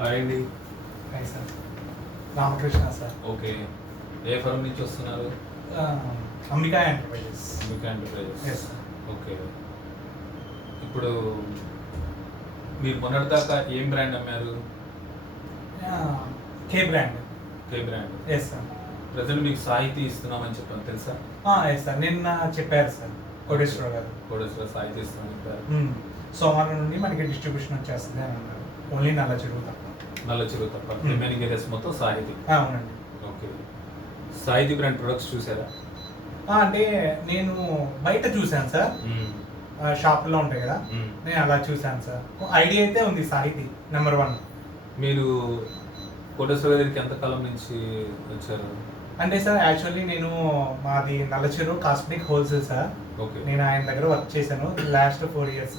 Hi అండి. Hi sir, Ramakrishna sir. Okay. ఏ firm నుంచి వస్తున్నారు? Ambika Enterprises. Ambika Enterprises. Yes sir. Okay. ఇప్పుడు మీరు మొన్నటిదాకా ఏం బ్రాండ్ అమ్మారు? K brand. K brand. Yes sir. Present మీకు సాహితీ ఇస్తున్నామని చెప్పాను తెలుసా? ఎస్ సార్, నిన్న చెప్పారు సార్ కోటేశ్వర గారు. కోటేశ్వర సాహితీ ఇస్తున్నామని చెప్పారు. సోమవారం నుండి మనకి డిస్ట్రిబ్యూషన్ వచ్చేస్తుంది అని అన్నారు. ఓన్లీ నల్ల చెరువు తప్ప. నల్ల చెరువు తప్ప రిమైనింగ్ ఏరియాస్ మొత్తం సాహితీ. అవునండి. ఓకే. సాహితీ బ్రాండ్ ప్రొడక్ట్స్ చూసారా? అంటే నేను బయట చూశాను సార్, షాపుల్లో ఉంటాయి కదా, నేను అలా చూశాను సార్. ఐడియా అయితే ఉంది సాహితీ నెంబర్ 1. మీరు కోటేశ్వర గారికి ఎంతకాలం నుంచి వచ్చారు? అంటే సార్ యాక్చువల్లీ నేను మాది Nallacheruvu cosmetic wholesale sir. Okay. నేను ఆయన దగ్గర వర్క్ చేశాను లాస్ట్ 4 years.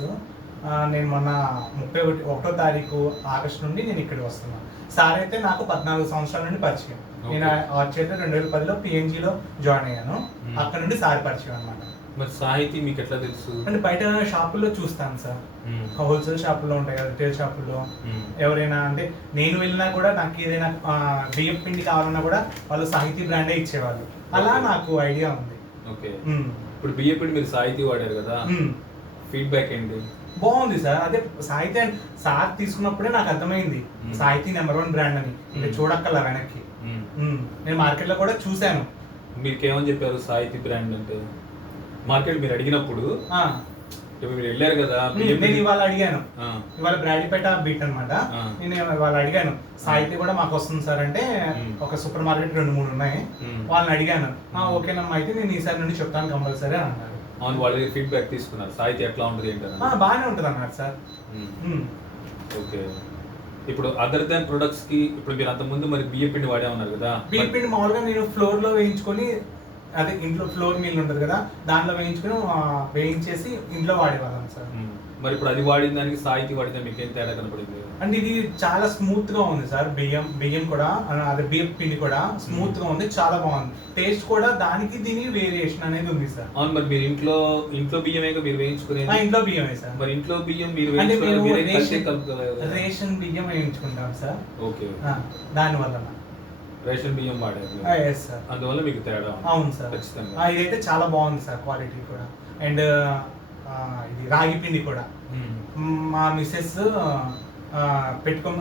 నేను మొన్న 31వ తారీఖు ఆగస్టు నుండి నేను ఇక్కడికి వస్తున్నాను. సార్ అయితే నాకు 14 సంవత్సరాల నుండి పరిచయం. నేను వచ్చేది 2010లో పిఎన్జిలో జాయిన్ అయ్యాను. అక్కడ నుండి సార్ పరిచయం అనమాట. మరి సాహితీ మీకు ఎట్లా తెలుసు? అంటే బయట షాపుల్లో చూస్తాను సార్, హోల్సేల్ షాపుల్లో ఉంటాయి కదా, రిటైల్ షాపుల్లో ఎవరైనా అంటే నేను వెళ్ళినా కూడా నాకు ఏదైనా బియ్యం పిండి కావాలన్నా కూడా వాళ్ళు సాహితీ బ్రాండే ఇచ్చేవాళ్ళు. అలా నాకు ఐడియా ఉంది. ఓకే. ఇప్పుడు బియ్యం పిండి మీరు సాహితీ వాడారు కదా, ఫీడ్బ్యాక్ ఏంటి? బాగుంది సార్. అదే సాహితీ అని సార్ తీసుకున్నప్పుడే నాకు అర్థమైంది సాహితీ నెంబర్ 1 బ్రాండ్ అని. ఇంకా చూడక్కల వెనక్కి. నేను మార్కెట్లో కూడా చూశాను. మీకేమని చెప్పారు సాహితీ బ్రాండ్ అంటే? మార్కెట్ మీరు అడిగినప్పుడు మీరు వెళ్ళారు కదా, నేను ఇవాళ అడిగాను, ఇవాళ బ్రాడీపేట బీట్ అనమాట. నేను ఇవాళ అడిగాను సాహితీ కూడా మాకు వస్తుంది సార్ అంటే, ఒక సూపర్ మార్కెట్ 2-3 ఉన్నాయి, వాళ్ళని అడిగాను. ఓకేనమ్మా అయితే నేను ఈసారి నుండి చెప్తాను కంపల్సరీ అని అన్నారు. అవును, వాళ్ళ ఫీడ్బ్యాక్ తీసుకున్నారు సాహితీ ఎట్లా ఉంటుంది ఏంటంటే? బాగానే ఉంటుంది అన్నారు సార్. ఓకే. ఇప్పుడు అదర్ దాన్ ప్రొడక్ట్స్ కి ఇప్పుడు మీరు అంత ముందు మరి బియ్యం పిండి వాడే ఉన్నారు కదా? బియ్యం పిండి మామూలుగా నేను ఫ్లోర్ లో వేయించుకొని, అదే ఇంట్లో ఫ్లోర్ మిల్ ఉంటుంది కదా, దాంట్లో వేయించేసి ఇంట్లో వాడేవాళ్ళం సార్. మరి ఇప్పుడు అది వాడిన దానికి సాహితీ వాడితే మీకు ఏం తేడా కనపడింది? అంటే ఇది చాలా స్మూత్ గా ఉంది సార్. బియ్యం కూడా, అదే బియ్యం పిండి కూడా స్మూత్ గా ఉంది, చాలా బాగుంది. టేస్ట్ కూడా దానికి దీనికి వేరియేషన్ అనేది ఉంది సార్. అవును. మరి మీరు ఇంట్లో బియ్యమే మీరు వేయించుకునే? ఇంట్లో బియ్యమే సార్. మరి ఇంట్లో బియ్యం మీరు రేషన్ బియ్యం వేయించుకుంటాం సార్. ఓకే. దాని వల్ల రేషన్ బియ్యం వాడారు. Yes sir. అందువల్ల మీకు తేడా? అవును సార్. ఖచ్చితంగా. ఇదైతే చాలా బాగుంది సార్, క్వాలిటీ కూడా. అండ్ ఇది రాగి పిండి కూడా మా మిస్సెస్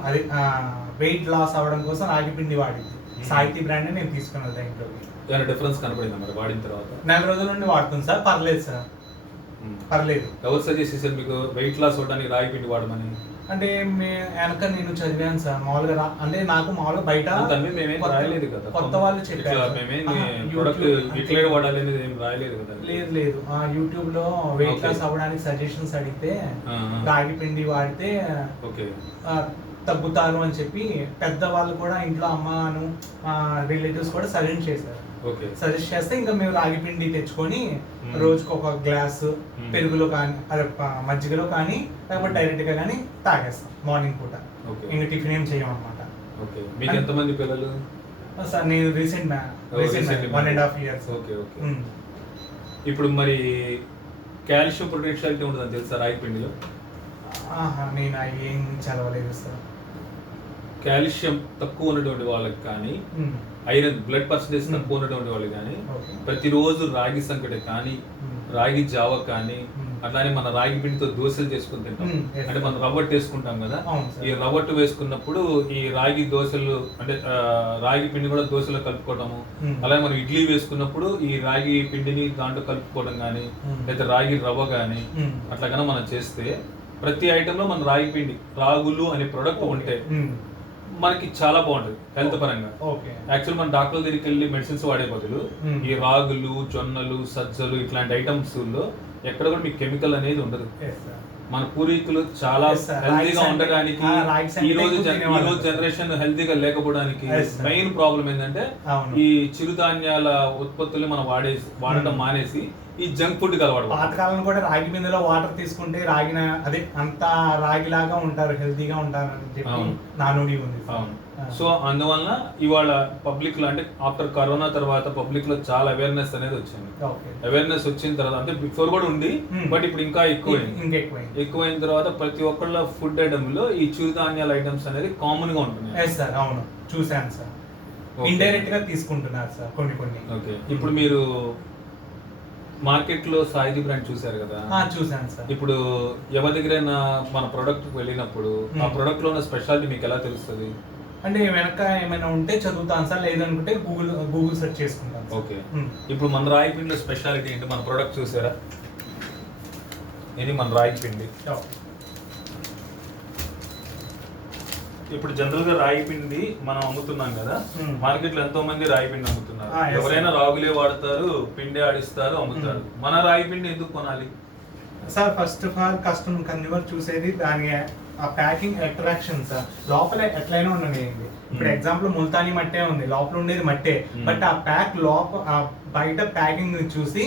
అదే వెయిట్ లాస్ అవ్వడం కోసం రాగి పిండి వాడింది. సాహితీ బ్రాండ్ నేను తీసుకున్నది ఇంట్లోకి. ఏమైనా డిఫరెన్స్ కనపడిందా మరి వాడిన తర్వాత? 4 రోజుల నుండి వాడుతుంది సార్. పర్లేదు సార్, పర్లేదు. ఎవరు సజెస్ట్ చేశారు మీకు వెయిట్ లాస్ అవడానికి రాగి పిండి వాడమని? అంటే వెనక నేను చదివాను సార్ మామూలుగా. అంటే నాకు మామూలుగా బయట రాయలేదు కదా, కొత్త వాళ్ళు చెప్పారు. లేదు, యూట్యూబ్ లో వెయిట్ లాస్ అవ్వడానికి సజెషన్స్ అడిగితే రాగి పిండి వాడితే తగ్గుతారు అని చెప్పి పెద్దవాళ్ళు కూడా ఇంట్లో అమ్మను రిలేటివ్స్ కూడా సజెస్ట్ చేశారు. సజెస్ట్ చేస్తే ఇంకా మేము రాగి పిండి తెచ్చుకొని రోజుకు ఒక గ్లాస్ పెరుగులో కానీ, అదే మజ్జిగలో కానీ, లేకపోతే డైరెక్ట్ గా కానీ తాగేస్తాం మార్నింగ్ పూట. ఇంకా టిఫిన్ ఏం చేయమన్నమాట. ఎంతమంది పిల్లలు సార్? నేను రీసెంట్ 1.5 years. ఇప్పుడు మరి కాల్షియం పొటెన్షియాలిటీ ఉంటుందని తెలుసా రాగి పిండిలో? నేను ఏం చదవలేదు సార్. కాల్షియం తక్కువ ఉన్నటువంటి వాళ్ళకి కానీ, ఐరన్ బ్లడ్ పర్సెంటేజ్ తక్కువ ఉన్నటువంటి వాళ్ళకి కానీ ప్రతిరోజు రాగి సంకటి కానీ, రాగి జావ కానీ, అట్లానే మన రాగి పిండితో దోశలు చేసుకుని తింటాం. అంటే మనం రవ్వట్టు వేసుకుంటాం కదా, ఈ రవ్వట్టు వేసుకున్నప్పుడు ఈ రాగి దోశలు అంటే రాగి పిండి కూడా దోశలో కలుపుకోవటము, అలాగే మనం ఇడ్లీ వేసుకున్నప్పుడు ఈ రాగి పిండిని దాంట్లో కలుపుకోవడం కానీ, లేదా రాగి రవ్వ కానీ అట్లా కన్నా మనం చేస్తే ప్రతి ఐటెంలో మన రాగి పిండి, రాగులు అనే ప్రొడక్ట్ ఉంటే మనకి చాలా బాగుంటుంది హెల్త్ పరంగా. యాక్చువల్ మన డాక్టర్ దగ్గరికి వెళ్ళి మెడిసిన్స్ వాడే బదులు ఈ రాగులు, జొన్నలు, సజ్జలు ఇట్లాంటి ఐటమ్స్ లో ఎక్కడ కూడా మీకు కెమికల్ అనేది ఉండదు. మన పూర్వీకులు చాలా హెల్తీగా ఉండడానికి, ఈ రోజు జనరేషన్ హెల్తీగా లేకపోవడానికి మెయిన్ ప్రాబ్లం ఏంటంటే ఈ చిరుధాన్యాల ఉత్పత్తులు మనం వాడటం మానేసి ఈ జంక్ ఫుడ్ అలవాటు పడ్డారు. పాతకాలం కూడా రాగి బిందెలో వాటర్ తీసుకుంటే రాగిన అదే అంత రాగిలాగా ఉంటారు, హెల్తీగా ఉంటారు అని చెప్పి నానుడి ఉంది. అవును. సో అందువల్ల ఇవాళ పబ్లిక్ లో అంటే ఆఫ్టర్ కరోనా తర్వాత పబ్లిక్ లో చాలా అవేర్నెస్ అనేది వచ్చింది. అవేర్నెస్ వచ్చిన తర్వాత అంటే బిఫోర్ కూడా ఉంది, బట్ ఇప్పుడు ఇంకా ఎక్కువైన తర్వాత ప్రతి ఒక్కళ్ళ ఫుడ్ ఐటమ్ లో ఈ చిరుధాన్యాల ఐటమ్స్ అనేది కామన్ గా ఉంటున్నాయి. సార్ అవును, చూసాను సార్. ఇండైరెక్ట్ గా తీసుకుంటున్నారు సార్ కొన్ని. ఓకే, ఇప్పుడు మీరు మార్కెట్ లో సాయిది బ్రాండ్ చూసారు కదా? చూసాను సార్. ఇప్పుడు ఎవరి దగ్గరైనా మన ప్రొడక్ట్ వెళ్ళినప్పుడు ఆ ప్రొడక్ట్ లో ఉన్న స్పెషాలిటీ మీకు ఎలా తెలుస్తుంది? అంటే వెనక ఏమైనా ఉంటే చదువుతాను సార్, లేదనుకుంటే గూగుల్ సెర్చ్ చేసుకుంటాను. ఓకే, ఇప్పుడు మన రాగి పిండిలో స్పెషాలిటీ ఏంటి? మన ప్రొడక్ట్ చూసారా? ఇది మన రాగి పిండి. ఇప్పుడు జనరల్ గా రాగి పిండి మనం అమ్ముతున్నాం కదా, మార్కెట్ లో ఎంతో మంది రాగి పిండి అమ్ముతున్నారు. ఎవరైనా రాగులే వాడతారు, పిండి ఆడిస్తారు, అమ్ముతారు. మన రాగి పిండి ఎందుకు కొనాలి sir? First of all consumer చూసేది దాని ఆ ప్యాకింగ్ అట్రాక్షన్ సార్. లోపల ఎట్లయినా ఉండనియండి, ఇప్పుడు ఎగ్జాంపుల్ ముల్తానీ మట్టే ఉంది, లోపల ఉండేది మట్టే, బట్ ఆ ప్యాక్ బయట ప్యాకింగ్ చూసి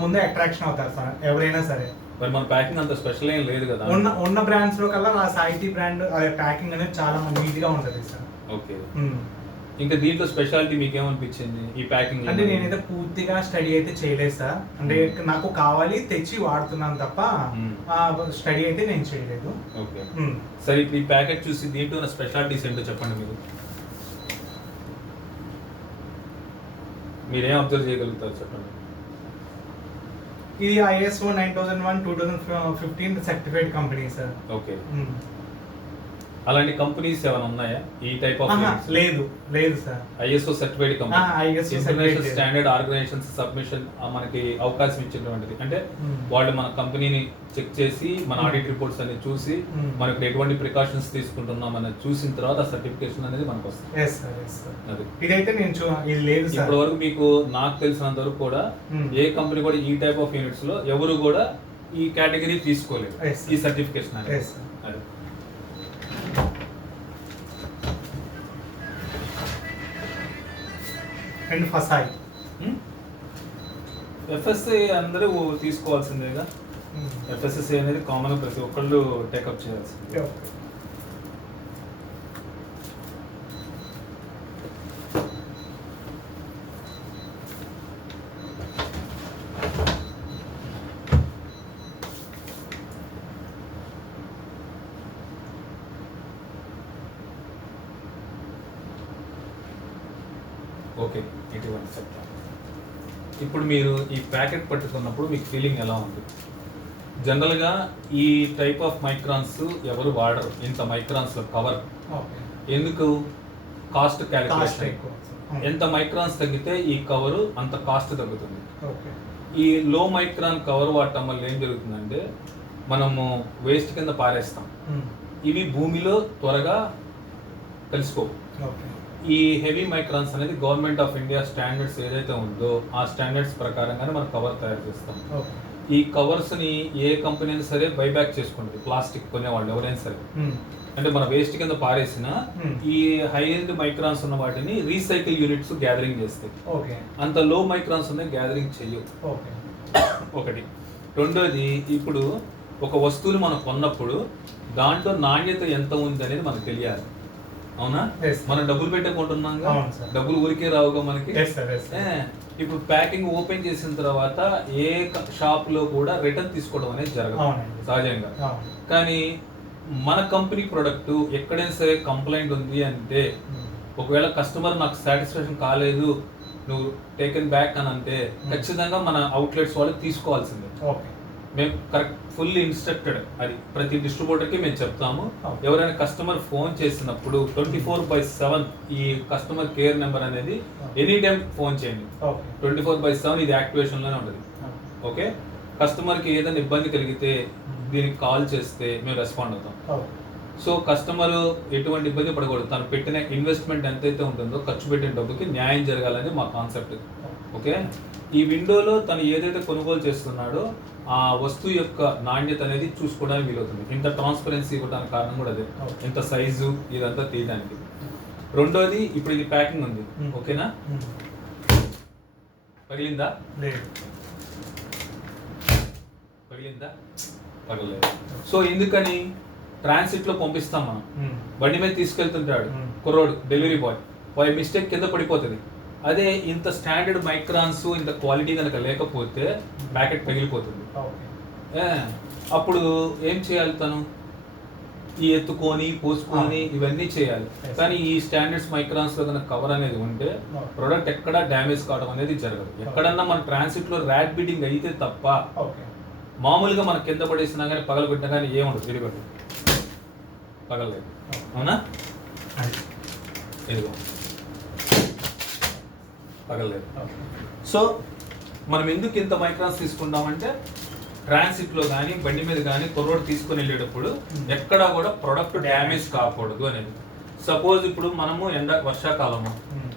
ముందే అట్రాక్షన్ అవుతారు సార్ ఎవరైనా సరే. మరి మన ప్యాకింగ్ అంత స్పెషల్ ఏం లేదు కదా. ఉన్న బ్రాండ్స్ లో కల్లా ఆ సాయిటీ బ్రాండ్ ప్యాకింగ్ అనేది చాలా నీట్గా ఉంటుంది సార్. ఓకే, ఇంకా దీంట్లో స్పెషాలిటీ మీకు ఏమనిపించింది ఈ ప్యాకింగ్? అంటే నేనైతే పూర్తిగా స్టడీ అయితే చేయలేదు సార్, అంటే నాకు కావాలి తెచ్చి వాడుతున్నాను తప్ప స్టడీ అయితే నేను చేయలేదు. ఓకే, సరే ఇప్పుడు ఈ ప్యాకెట్ చూసి దీంట్లో ఉన్న స్పెషాలిటీస్ ఏంటో చెప్పండి. మీరేం అబ్జర్వ్ చేయగలుగుతారు చెప్పండి. ఇది ISO 9001:2015 certified company sir. Okay, అలాంటి కంపెనీస్ ఏమైనా ఉన్నాయా ఈ టైప్ ఆఫ్? లేదు sir. ISO certified company, international certified standard organisations submission మనకి అవకాశం ఇచ్చినటువంటిది. అంటే వాళ్ళు మన కంపెనీని చెక్ చేసి మన ఆడిట్ రిపోర్ట్స్ అనేది చూసి మనకి ఎటువంటి ప్రికాషన్స్ తీసుకుంటున్నాం అనేది చూసిన తర్వాత ఆ సర్టిఫికేషన్ అనేది మనకు వస్తుంది. అది ఇదైతే నేను లేదు సార్. ఇప్పటి వరకు మీకు నాకు తెలిసినంత వరకు కూడా ఏ కంపెనీ కూడా ఈ టైప్ ఆఫ్ యూనిట్స్ లో ఎవరు కూడా ఈ కేటగిరీ తీసుకోలేదు ఈ సర్టిఫికేషన్ అనేది. అండ్ ఫసాయి FSSAI అందరూ తీసుకోవాల్సిందేగా. FSSAI అనేది కామన్, ప్రతి ఒక్కళ్ళు టేకప్ చేయాల్సిందే. ఓకే, ఇటువంటి చెప్తాను. ఇప్పుడు మీరు ఈ ప్యాకెట్ పట్టుకున్నప్పుడు మీకు ఫీలింగ్ ఎలా ఉంది? జనరల్గా ఈ టైప్ ఆఫ్ మైక్రాన్స్ ఎవరు వాడరు, ఇంత మైక్రాన్స్ కవర్. ఎందుకు? Cost calculation. ఎంత మైక్రాన్స్ తగ్గితే ఈ కవరు అంత కాస్ట్ తగ్గుతుంది. ఈ లో మైక్రాన్ కవర్ వాడటం వల్ల ఏం జరుగుతుందంటే మనము వేస్ట్ కింద పారేస్తాం, ఇవి భూమిలో త్వరగా కలిసిపోవు. ఈ హెవీ మైక్రాన్స్ అనేది గవర్నమెంట్ ఆఫ్ ఇండియా స్టాండర్డ్స్ ఏదైతే ఉందో ఆ స్టాండర్డ్స్ ప్రకారంగానే మనం కవర్ తయారు చేస్తాం. ఈ కవర్స్ ని ఏ కంపెనీ అయినా సరే బైబ్యాక్ చేసుకుంటుంది, ప్లాస్టిక్ కొనేవాళ్ళు ఎవరైనా సరే. అంటే మన వేస్ట్ కింద పారేసిన ఈ హై ఎండ్ మైక్రాన్స్ ఉన్న వాటిని రీసైకిల్ యూనిట్స్ గ్యాదరింగ్ చేస్తాయి. అంత లో మైక్రాన్స్ ఉన్నాయి గ్యాదరింగ్ చెయ్యవు. ఒకటి. రెండోది, ఇప్పుడు ఒక వస్తువుని మనం కొన్నప్పుడు దాంట్లో నాణ్యత ఎంత ఉంది అనేది మనకు తెలియాలి. అవునా? మనం డబ్బులు పెట్టే కొంటున్నాం, డబ్బులు ఊరికే రావుగా మనకి. ఇప్పుడు ప్యాకింగ్ ఓపెన్ చేసిన తర్వాత ఏ షాప్ లో కూడా రిటర్న్ తీసుకోవడం అనేది జరగదు సహజంగా. కానీ మన కంపెనీ ప్రొడక్ట్ ఎక్కడైనా సరే కంప్లైంట్ ఉంది అంటే, ఒకవేళ కస్టమర్ నాకు సాటిస్ఫాక్షన్ కాలేదు, నువ్వు టేకెన్ బ్యాక్ అని అంటే ఖచ్చితంగా మన అవుట్లెట్స్ వాళ్ళు తీసుకోవాల్సిందే. మేము కరెక్ట్ ఫుల్లీ ఇన్స్ట్రక్టెడ్, అది ప్రతి డిస్ట్రిబ్యూటర్కి మేము చెప్తాము. ఎవరైనా కస్టమర్ ఫోన్ చేసినప్పుడు 24/7 ఈ కస్టమర్ కేర్ నెంబర్ అనేది ఎనీ టైం ఫోన్ చేయండి. 24/7 ఇది యాక్టివేషన్లోనే ఉంటుంది. ఓకే, కస్టమర్కి ఏదైనా ఇబ్బంది కలిగితే దీనికి కాల్ చేస్తే మేము రెస్పాండ్ అవుతాం. సో కస్టమర్ ఎటువంటి ఇబ్బంది పడకూడదు, తను పెట్టిన ఇన్వెస్ట్మెంట్ ఎంతైతే ఉంటుందో ఖర్చు పెట్టిన డబ్బుకి న్యాయం జరగాలని మా కాన్సెప్ట్. ఓకే, ఈ విండోలో తను ఏదైతే కొనుగోలు చేస్తున్నాడో ఆ వస్తువు యొక్క నాణ్యత అనేది చూసుకోవడానికి వీలవుతుంది. ఇంత ట్రాన్స్పరెన్సీ ఇవ్వడానికి కారణం కూడా అదే, ఇంత సైజు ఇదంతా తీయడానికి. రెండోది, ఇప్పుడు ఇది ప్యాకింగ్ ఉంది, ఓకేనా? పగిలిందా? పగిలిందా? పగలేదు. సో ఎందుకని ట్రాన్సిట్ లో పంపిస్తాం మనం, బండి మీద తీసుకెళ్తుంటాడు కుర్రోడు డెలివరీ బాయ్, బై మిస్టేక్ కింద పడిపోతుంది. అదే ఇంత స్టాండర్డ్ మైక్రాన్స్ ఇంత క్వాలిటీ కనుక లేకపోతే ప్యాకెట్ పగిలిపోతుంది. అప్పుడు ఏం చేయాలి తను? ఈ ఎత్తుకొని పోసుకొని ఇవన్నీ చేయాలి. కానీ ఈ స్టాండర్డ్స్ మైక్రాన్స్ లో కనుక కవర్ అనేది ఉంటే ప్రొడక్ట్ ఎక్కడా డ్యామేజ్ కావడం అనేది జరగదు. ఎక్కడన్నా మన ట్రాన్సిట్ లో ర్యాట్ బీడింగ్ అయితే తప్ప మామూలుగా మన కింద పడేసినా కానీ పగలగొట్టినా కానీ ఏముండదు. ఇదిగోండి పగలలేదు, అవునా? ఇదిగో పగలలేదు. సో మనం ఎందుకు ఇంత మైక్రాన్స్ తీసుకుంటామంటే ట్రాన్సిట్ లో కానీ బండి మీద కానీ కుర్రోడు తీసుకొని వెళ్ళేటప్పుడు ఎక్కడా కూడా ప్రొడక్ట్ డ్యామేజ్ కాకూడదు అనేది. సపోజ్ ఇప్పుడు మనము వర్షాకాలము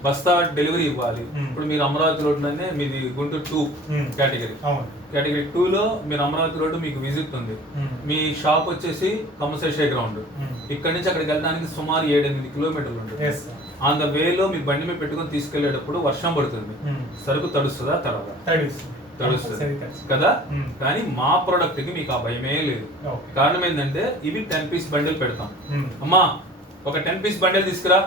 బస్తా డెలివరీ ఇవ్వాలి. ఇప్పుడు మీరు అమరావతి రోడ్లోనే మీది గుంటూరు 2 కేటగిరీ, కేటగిరీ 2లో మీరు అమరావతి రోడ్డు మీకు విజిట్ ఉంది. మీ షాప్ వచ్చేసి కమసేషే గ్రౌండ్. ఇక్కడ నుంచి అక్కడికి వెళ్ళడానికి సుమారు 7-8 కిలోమీటర్లు ఉంటుంది. ఆన్ ద వేలో మీ బండి మీద పెట్టుకొని తీసుకెళ్లేటప్పుడు వర్షం పడుతుంది, సరుకు తడుస్తుందా? తడుస్తుంది కదా. కానీ మా ప్రొడక్ట్ కి మీకు ఆ భయమే లేదు. కారణం ఏంటంటే ఇవి 10 పీస్ బండిల్ పెడతాం. అమ్మా ఒక 10 పీస్ బండిల్ తీసుకురా,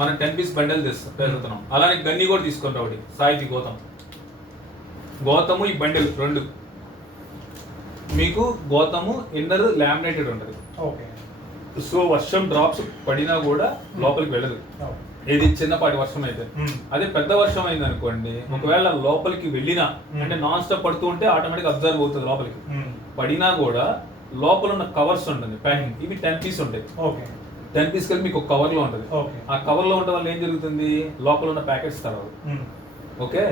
మనం 10 పీస్ బండిల్ పెడుతున్నాం. అలానే గన్ని కూడా తీసుకుంటాం. ఒకటి సాయికి గౌతము ఈ బండిల్ 2 మీకు గౌతము ఇన్నర్ లామినేటెడ్ ఉంటుంది. సో వర్షం డ్రాప్స్ పడినా కూడా లోపలికి వెళ్ళదు. ఇది చిన్నపాటి వర్షం అయితే. అదే పెద్ద వర్షం అయింది అనుకోండి, ఒకవేళ లోపలికి వెళ్ళినా అంటే నాన్ స్టాప్ పడుతూ ఉంటే ఆటోమేటిక్ అబ్జర్వ్ అవుతుంది లోపలికి. పడినా కూడా లోపల ఉన్న కవర్స్ ఉంటుంది ప్యాకింగ్, ఇవి 10 పీస్ ఉంటాయి. 10 పీస్ కలిపి మీకు ఒక కవర్ లో ఉంటుంది. ఆ కవర్ లో ఉండడం వల్ల ఏం జరుగుతుంది? లోపల ఉన్న ప్యాకెట్స్ తరవు. ఓకే,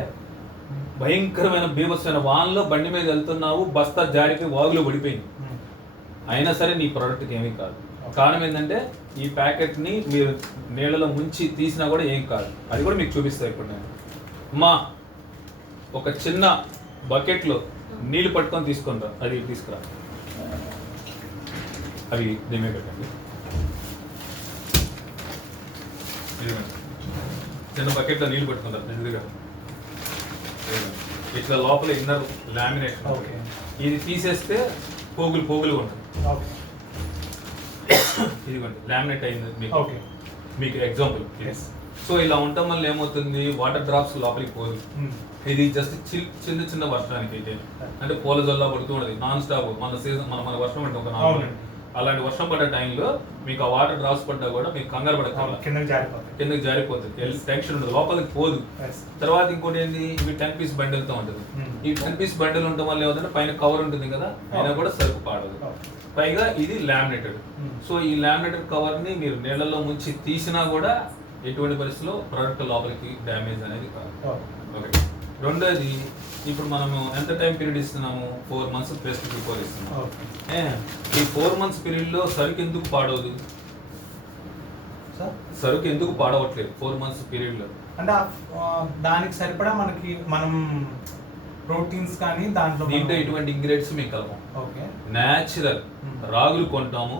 భయంకరమైన బీభత్సమైన వాన్లో బండి మీద వెళ్తున్నావు, బస్తా జారిపోయి వాగులో పడిపోయింది, అయినా సరే నీ ప్రోడక్ట్కి ఏమీ కాదు. కారణం ఏంటంటే ఈ ప్యాకెట్ ని మీరు నీళ్ళలో ముంచి తీసినా కూడా ఏం కాదు. అది కూడా మీకు చూపిస్తాను ఇప్పుడు నేను. అమ్మా ఒక చిన్న బకెట్లో నీళ్లు పట్టుకొని తీసుకుంటా, అది తీసుకురా, అవి దీని పెట్టండి. చిన్న బకెట్లో నీళ్లు పట్టుకుంటారు ఎదురుగా, ఇట్లా లోపల ఇన్నర్ లామినేషన్. ఇది తీసేస్తే పోగులు ఉంటుంది. ఇదిగోండి లామినేట్ అయింది మీకు ఎగ్జాంపుల్. సో ఇలా ఉండటం వల్ల ఏమవుతుంది? వాటర్ డ్రాప్స్ లోపలికి పోదు. ఇది జస్ట్ చిన్న వర్షానికి అయితే, అంటే పూల జల్లా పడుతూ ఉండదు నాన్ స్టాప్. మన సీజన్ మన వర్షం అంటే ఒక నార్మల్, అలాంటి వర్షం పడ్డ టైంలో మీకు ఆ వాటర్ డ్రాప్స్ పడ్డా కూడా మీకు కంగారు పడతారు, కిందకి జారిపోతుంది, టెన్షన్ ఉండదు, లోపలికి పోదు. తర్వాత ఇంకోటి ఏంటి? ఇవి 10 పీస్ బండిల్తో ఉంటుంది. ఈ 10 పీస్ బండిల్ ఉండటం వల్ల ఏమవుతుందంటే పైన కవర్ ఉంటుంది కదా, అయినా కూడా సరుకు పాడదు. పైగా ఇది లామినేటెడ్. సో ఈ లామినేటెడ్ కవర్ ని మీరు నీళ్ళలో ముంచి తీసినా కూడా ఎటువంటి పరిస్థితుల్లో ప్రోడక్ట్ లోపలికి డ్యామేజ్ అనేది కాదు. ఓకే, రెండోది ఇప్పుడు మనము ఎంత టైం పీరియడ్ ఇస్తున్నాము? 4 months పేస్ట్ బిఫోర్ ఇస్తున్నాము. ఈ 4 months పీరియడ్ లో సరుకు ఎందుకు పాడవదు? సరుకు ఎందుకు పాడవట్లేదు 4 months పీరియడ్ లో? అంటే దానికి సరిపడా మనకి మనం ప్రోటీన్స్ కానీ దీంట్లో ఇటువంటి ఇంగ్రీడియంట్స్ మీకు కలపం. న్యాచురల్ రాగులు కొంటాము,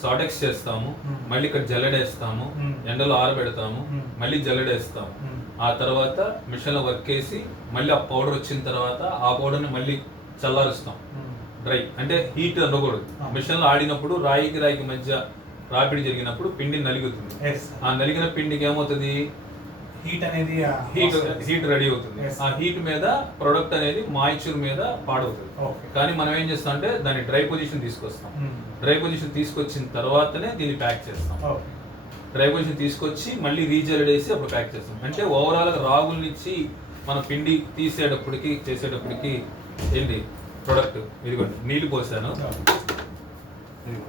సాటెక్స్ చేస్తాము, మళ్ళీ ఇక్కడ జల్లెడేస్తాము, ఎండలో ఆరబెడతాము, మళ్ళీ జల్లెడేస్తాము. ఆ తర్వాత మిషన్ లో వర్క్ చేసి మళ్ళీ ఆ పౌడర్ వచ్చిన తర్వాత ఆ పౌడర్ ని మళ్ళీ చల్లారుస్తాం. డ్రై అంటే హీట్ ఉండకూడదు. మిషన్ లో ఆడినప్పుడు రాయికి మధ్య రాపిడి జరిగినప్పుడు పిండి నలుగుతుంది. ఆ నలిగిన పిండికి ఏమవుతుంది? హీట్ రెడీ అవుతుంది. ఆ హీట్ మీద ప్రొడక్ట్ అనేది మాయిశ్చర్ మీద పాడవుతుంది. కానీ మనం ఏం చేస్తాం అంటే దాన్ని డ్రై పొజిషన్ తీసుకొస్తాం. డ్రై పొజిషన్ తీసుకొచ్చిన తర్వాతనే దీన్ని ప్యాక్ చేస్తాం. డ్రై పొజిషన్ తీసుకొచ్చి మళ్ళీ రీజెల్డ్ వేసి అప్పుడు ప్యాక్ చేస్తాం. అంటే ఓవరాల్ గా రాగుల నుంచి మన పిండి చేసేటప్పటికి ఏంటి ప్రొడక్ట్? ఇదిగోండి నీళ్లు పోసాను,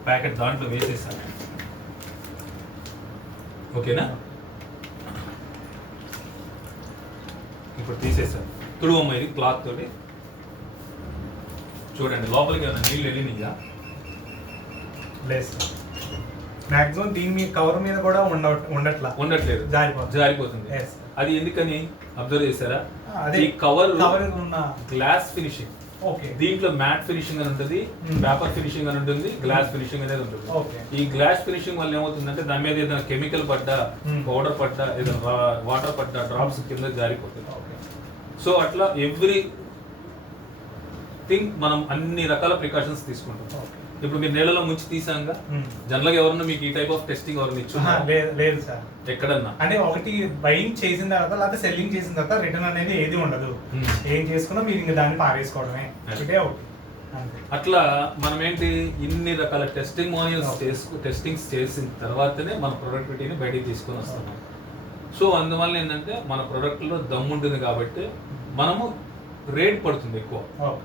ప్యాకెట్ దాంట్లో వేసేసాను. ఓకేనా? ఇప్పుడు తీసేసాను. తుడువమ్మ ఇది క్లాత్ తోటి చూడండి లోపలికి ఏమైనా నీళ్ళు వెళ్ళినాయా? లేదు, మాక్సిమం దీని మీద కవర్ మీద కూడా ఉండట్లేదు, జారిపోతుంది. అది ఎందుకని అబ్జర్వ్ చేశారా? ఈ కవర్ గ్లాస్ ఫినిషింగ్. దీంట్లో మ్యాట్ ఫినిషింగ్ అని ఉంటుంది, పేపర్ ఫినిషింగ్ అని ఉంటుంది, గ్లాస్ ఫినిషింగ్ అనేది ఉంటుంది. ఈ గ్లాస్ ఫినిషింగ్ వల్ల ఏమవుతుందంటే దాని మీద ఏదైనా కెమికల్ పడ్డా, పౌడర్ పడ్డా, ఏదైనా వాటర్ పడ్డా డ్రాప్స్ కింద జారిపోతుంది. సో సో అట్లా ఎవ్రీ థింగ్ మనం అన్ని రకాల ప్రికాషన్స్ తీసుకుంటాం. ఇప్పుడు మీరు నీళ్ళలో ముంచి తీసాక జనరల్ గా ఎవరన్నా మీకు ఈ టైప్ ఆఫ్ టెస్టింగ్ ఎవరైనా ఇచ్చారు? లేదు సార్. ఎక్కడన్నా అంటే ఒకటి బయింగ్ చేసిన తర్వాత లేకపోతే సెల్లింగ్ చేసిన తర్వాత రిటర్న్ అనేది ఏది ఉండదు. ఏం చేసుకున్నా మీరు ఇంకా దాన్ని పారేసుకోవడమే. ఇదే ఒకటి. అట్లా మనం ఏంటి ఇన్ని రకాల టెస్టింగ్స్ చేసిన తర్వాతనే మన ప్రొడక్టివిటీని బయటికి తీసుకొని వస్తున్నాం. సో అందువల్ల ఏంటంటే మన ప్రొడక్ట్లో దమ్ము ఉంటుంది కాబట్టి మనము రేట్ పడుతుంది ఎక్కువ.